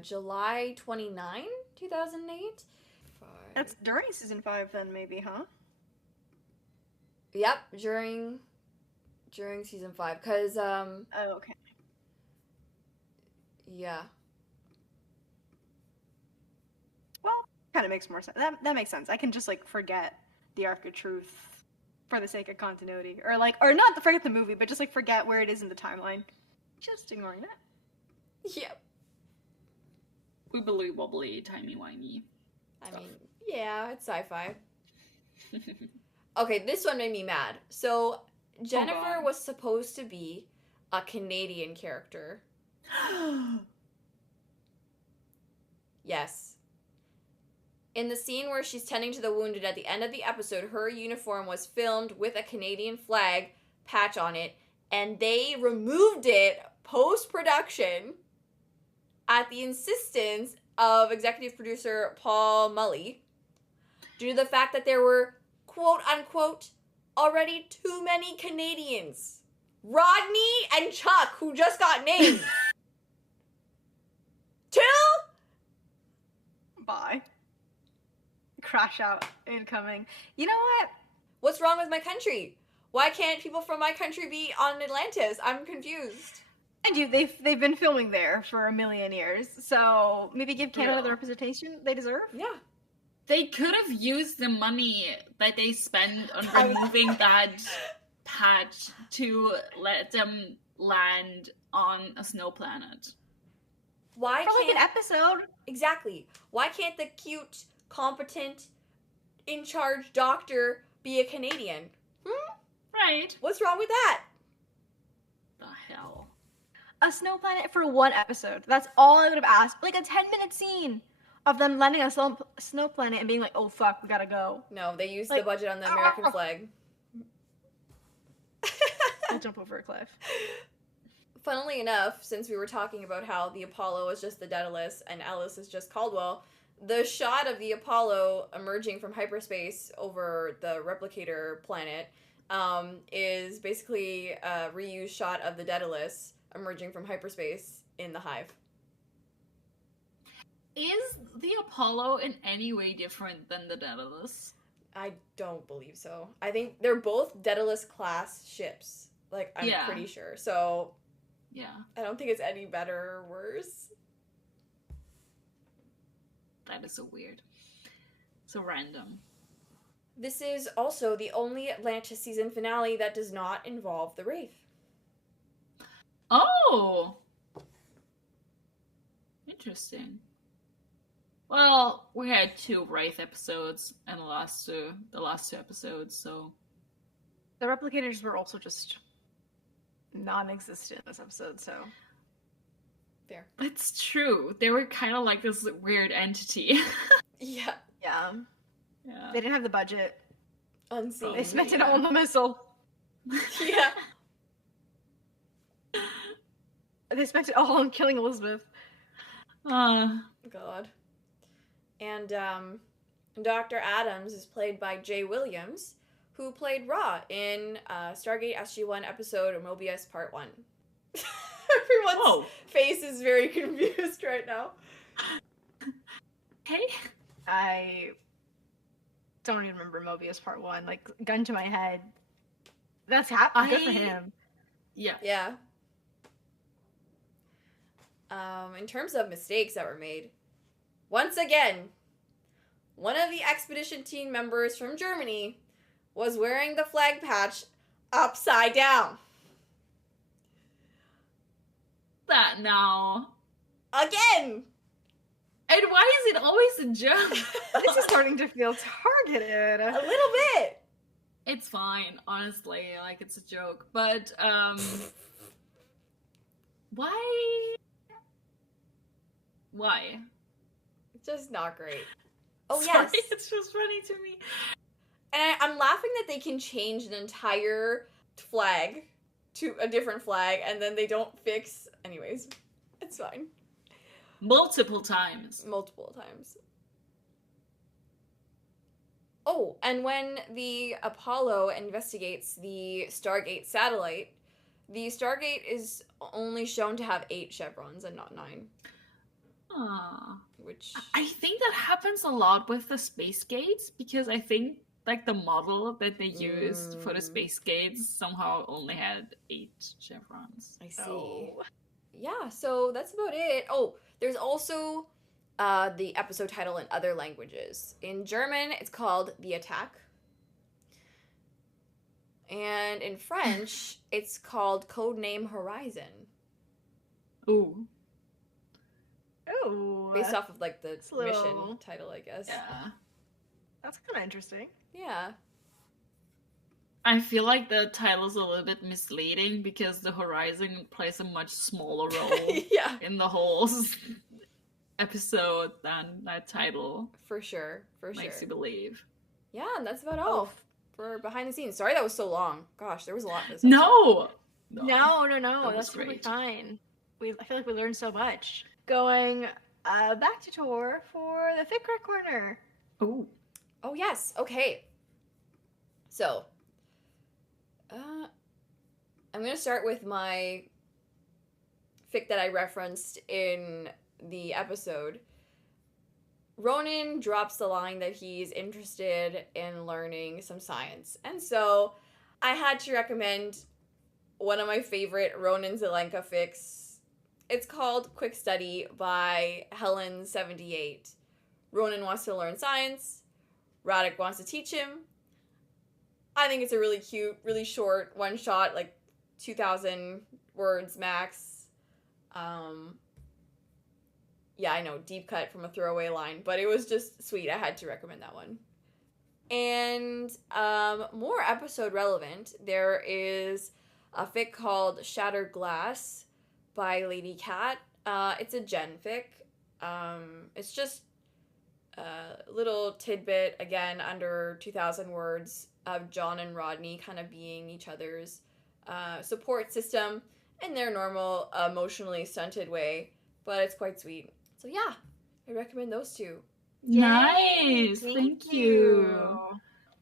July 29, 2008. That's during season 5 then, maybe, huh? Yep, during season 5, because Oh, okay. yeah. Well, kind of makes more sense. That makes sense. I can just, like, forget the Arc of Truth for the sake of continuity. Or, like, or not forget the movie, but just, like, forget where it is in the timeline. Just ignoring that. Yep. Wibbly wobbly, timey-wimey. I mean, yeah, it's sci-fi. Okay, this one made me mad. So, Jennifer God. was supposed to be a Canadian character. Yes. In the scene where she's tending to the wounded at the end of the episode, her uniform was filmed with a Canadian flag patch on it, and they removed it post-production at the insistence of executive producer Paul Mully due to the fact that there were, quote-unquote, already too many Canadians. Rodney and Chuck, who just got named. 2? Bye. Crash out incoming. You know what? What's wrong with my country? Why can't people from my country be on Atlantis? I'm confused. And you, they've been filming there for a million years, so maybe give Canada the Yeah. representation they deserve. Yeah. They could have used the money that they spent on removing that patch to let them land on a snow planet. Why For like an can't... episode. Exactly. Why can't the cute, competent, in-charge doctor be a Canadian? Right. What's wrong with that? The hell. A snow planet for one episode. That's all I would have asked. Like a 10-minute scene of them landing on a snow planet and being like, oh fuck, we gotta go. No, they used Like, the budget on the American flag. I'll jump over a cliff. Funnily enough, since we were talking about how the Apollo is just the Daedalus and Alice is just Caldwell, the shot of the Apollo emerging from hyperspace over the replicator planet is basically a reused shot of the Daedalus emerging from hyperspace in the hive. Is the Apollo in any way different than the Daedalus? I don't believe so. I think they're both Daedalus class ships. Like, I'm Yeah. pretty sure. So, Yeah, I don't think it's any better or worse. that is so weird. So random. This is also the only Atlantis season finale that does not involve the Wraith. Oh! Interesting. Well, we had 2 Wraith episodes and the last two episodes, so The replicators were also just non-existent in this episode, so. Fair. it's true. They were kind of like this weird entity. Yeah. Yeah. Yeah. They didn't have the budget. Unseen. They spent it yeah. all on the missile. Yeah. They spent it all on killing Elizabeth. God. And Dr. Adams is played by Jay Williams, who played Ra in Stargate SG-1 episode Mobius Part 1. Everyone's Whoa. face is very confused right now. Hey. I don't even remember Mobius Part 1. Like, gun to my head. That's happening. Good for him. Yeah. Yeah. In terms of mistakes that were made, once again, one of the expedition team members from Germany was wearing the flag patch upside down. That now. Again! And why is it always a joke? This is starting to feel targeted. A little bit! It's fine, honestly. Like, it's a joke. But, why? Why? Just not great. Oh, Sorry, yes. it's just funny to me. And I'm laughing that they can change an entire flag to a different flag and then they don't fix. Anyways, it's fine. Multiple times. Multiple times. Oh, and when the Apollo investigates the Stargate satellite, the Stargate is only shown to have 8 chevrons and not 9. Aw. Which... I think that happens a lot with the space gates because I think like the model that they used for the space gates somehow only had 8 chevrons. I see. Oh. Yeah, so that's about it. Oh, there's also the episode title in other languages. In German, it's called The Attack. And in French, it's called Codename Horizon. Ooh. Oh. Based off of, like, the It's a little- mission title, I guess. Yeah. That's kind of interesting. Yeah. I feel like the title's a little bit misleading because the Horizon plays a much smaller role Yeah. in the whole episode than that title For sure. makes you believe. Yeah, and that's about all for behind the scenes. Sorry that was so long. Gosh, there was a lot in this No, That was that's totally great. fine. I feel like we learned so much. Going back to Tor for the Fic Rec Corner. Oh, yes. Okay. So, I'm going to start with my fic that I referenced in the episode. Ronan drops the line that he's interested in learning some science. And so I had to recommend one of my favorite Ronan Zelenka fics. It's called Quick Study by Helen78. Ronan wants to learn science. Radek wants to teach him. I think it's a really cute, really short one-shot, like 2,000 words max. Yeah, I know, deep cut from a throwaway line, but it was just sweet. I had to recommend that one. And more episode relevant, there is a fic called Shattered Glass by Ladycat. It's a gen fic. It's just a little tidbit, again, under 2,000 words of John and Rodney kind of being each other's support system in their normal, emotionally stunted way, but it's quite sweet. So yeah, I recommend those two. Nice! Thank you.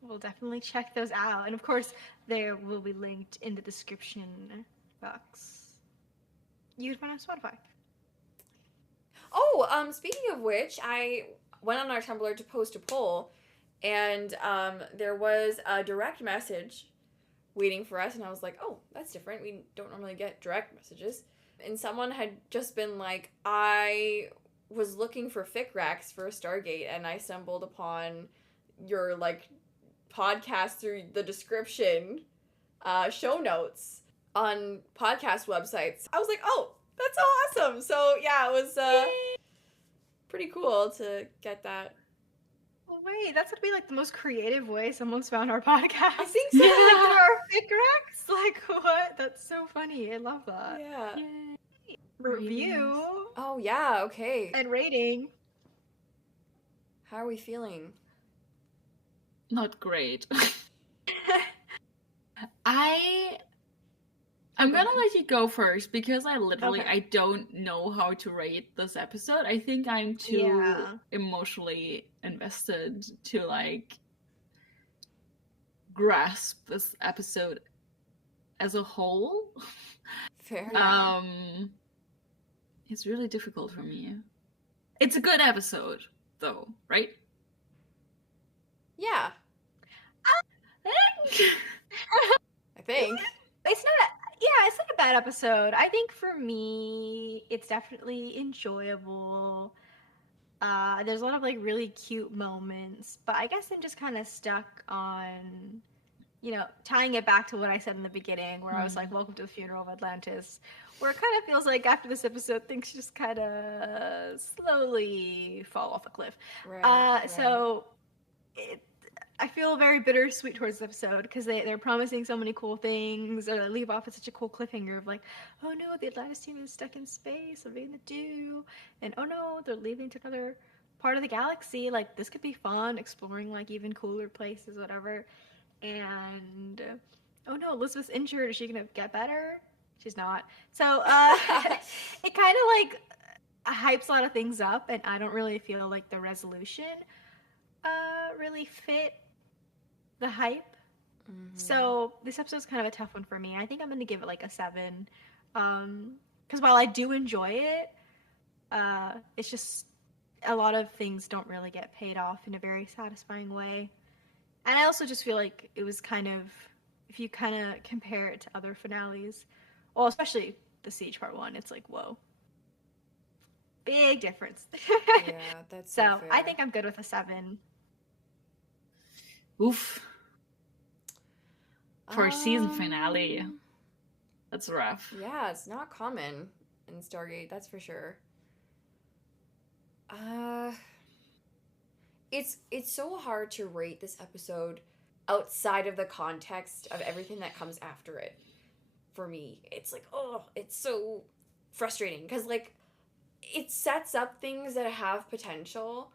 We'll definitely check those out. And of course, they will be linked in the description box. You can find on Spotify. Oh, speaking of which, I went on our Tumblr to post a poll, and there was a direct message waiting for us, and I was like, oh, that's different. We don't normally get direct messages. And someone had just been like, I was looking for fic recs for Stargate, and I stumbled upon your, like, podcast through the description, show notes on podcast websites. I was like, oh, that's so awesome. So, yeah, it was pretty cool to get that. Well, wait, that's gonna be like the most creative way someone's found our podcast. I think so. Like, our fic recs? Like, what? That's so funny. I love that. Yeah. Yay. Review. Oh, yeah, okay. And rating. How are we feeling? Not great. I'm gonna let you go first because I literally Okay. I don't know how to rate this episode. I think I'm too emotionally invested to like grasp this episode as a whole. Fair enough. It's really difficult for me. It's a good episode though, right? Yeah, I think. It's not a bad episode. I think for me, it's definitely enjoyable. There's a lot of like really cute moments, but I guess I'm just kind of stuck on, tying it back to what I said in the beginning, where I was like, "Welcome to the funeral of Atlantis," where it kind of feels like after this episode, things just kind of slowly fall off a cliff. Right. So I feel very bittersweet towards this episode because they're promising so many cool things, or they leave off at such a cool cliffhanger of like, oh no, the Atlantis team is stuck in space, what are they gonna do? And oh no, they're leaving to another part of the galaxy. Like, this could be fun, exploring like even cooler places, whatever. And oh no, Elizabeth's injured. Is she gonna get better? She's not. So it kind of like hypes a lot of things up, and I don't really feel like the resolution really fit the hype. Mm-hmm. So this episode's kind of a tough one for me. I think I'm gonna give it like a 7. Because while I do enjoy it, it's just a lot of things don't really get paid off in a very satisfying way. And I also just feel like it was kind of, if you kind of compare it to other finales, well, especially the Siege Part 1, it's like, whoa. Big difference. Yeah, that's so fair. I think I'm good with a 7. Oof. For a season finale. That's rough. Yeah, it's not common in Stargate, that's for sure. It's so hard to rate this episode outside of the context of everything that comes after it. For me, it's like, oh, it's so frustrating because like it sets up things that have potential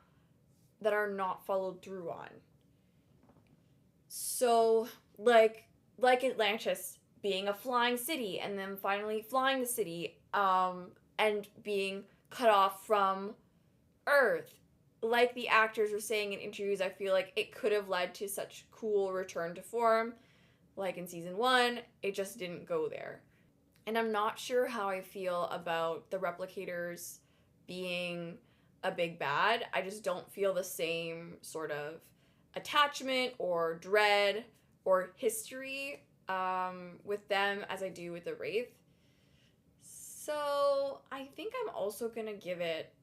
that are not followed through on. So, like Atlantis being a flying city and then finally flying the city, and being cut off from Earth. Like the actors were saying in interviews, I feel like it could have led to such cool return to form. Like in season 1, it just didn't go there. And I'm not sure how I feel about the replicators being a big bad. I just don't feel the same sort of attachment or dread or history with them as I do with the Wraith. So I think I'm also going to give it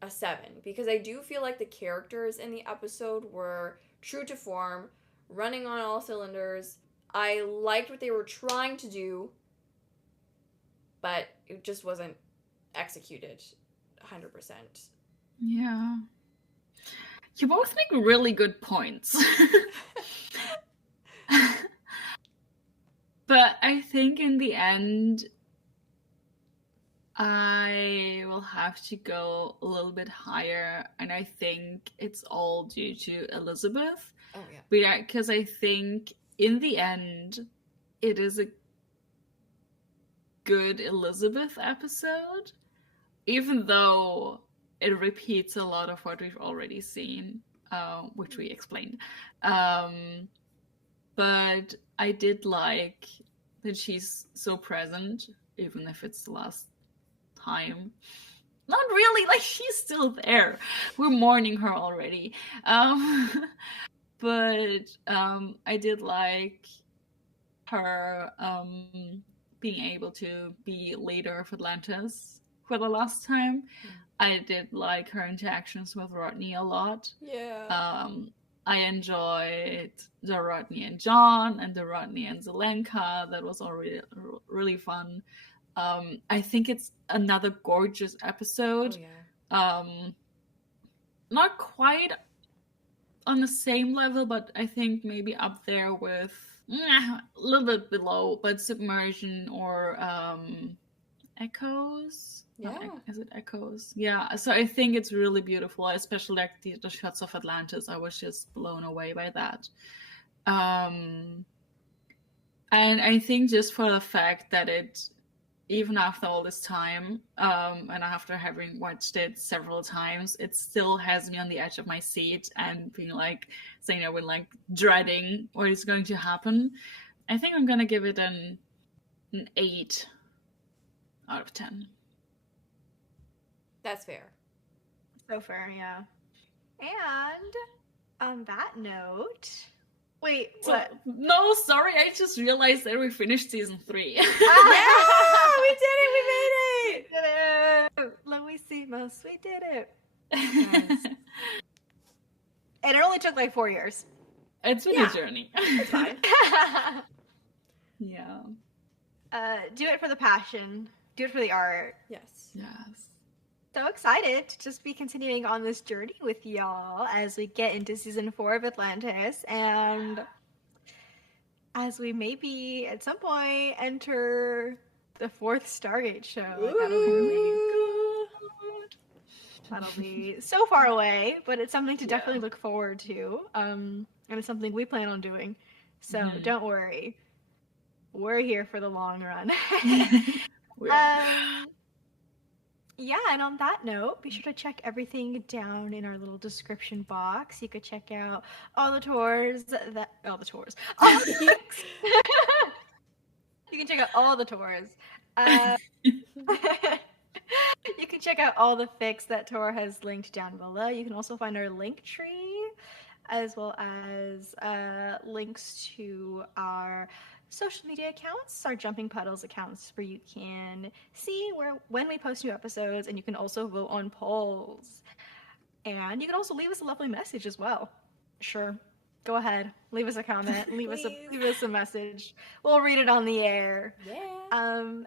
a 7, because I do feel like the characters in the episode were true to form, running on all cylinders. I liked what they were trying to do, but it just wasn't executed 100%. Yeah. You both make really good points. But I think in the end, I will have to go a little bit higher, and I think it's all due to Elizabeth. Oh, yeah. Because I think in the end, it is a good Elizabeth episode, even though it repeats a lot of what we've already seen, which we explained. But I did like that she's so present, even if it's the last time. Not really, like she's still there. We're mourning her already. But I did like her being able to be leader of Atlantis for the last time. I did like her interactions with Rodney a lot. Yeah. I enjoyed the Rodney and John and the Rodney and Zelenka. That was already really fun. I think it's another gorgeous episode. Oh, yeah. Not quite on the same level, but I think maybe up there with a little bit below, but Submersion or Echoes. Yeah. No, is it Echoes? Yeah. So I think it's really beautiful. I especially like the shots of Atlantis. I was just blown away by that. And I think just for the fact that it, even after all this time, and after having watched it several times, it still has me on the edge of my seat and being like, saying I would like dreading what is going to happen. I think I'm gonna give it an 8 out of 10. That's fair. So fair, yeah. And on that note, wait, So, what? no, sorry, I just realized that we finished season 3. Yeah, we did it. We made it. We did it! Loisimos, we did it. Yes. And it only took like 4 years. It's been Yeah. a journey. It's fine. Yeah. Do it for the passion. Do it for the art. Yes. Yes. So excited to just be continuing on this journey with y'all as we get into season 4 of Atlantis, and as we maybe at some point enter the 4th Stargate show. That'll be so far away, but it's something to definitely look forward to. And it's something we plan on doing. So don't worry. We're here for the long run. Yeah, and on that note, be sure to check everything down in our little description box. You could check out all the tours all the links. You can check out all the tours. You can check out all the fics that Tor has linked down below. You can also find our link tree, as well as links to our social media accounts, our Jumping Puddles accounts, where you can see when we post new episodes, and you can also vote on polls. And you can also leave us a lovely message as well. Sure, go ahead, leave us a comment, leave us a message. We'll read it on the air. Yeah.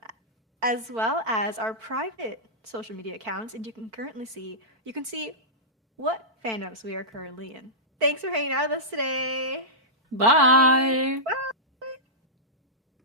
As well as our private social media accounts, and you can see what fandoms we are currently in. Thanks for hanging out with us today. Bye. Bye.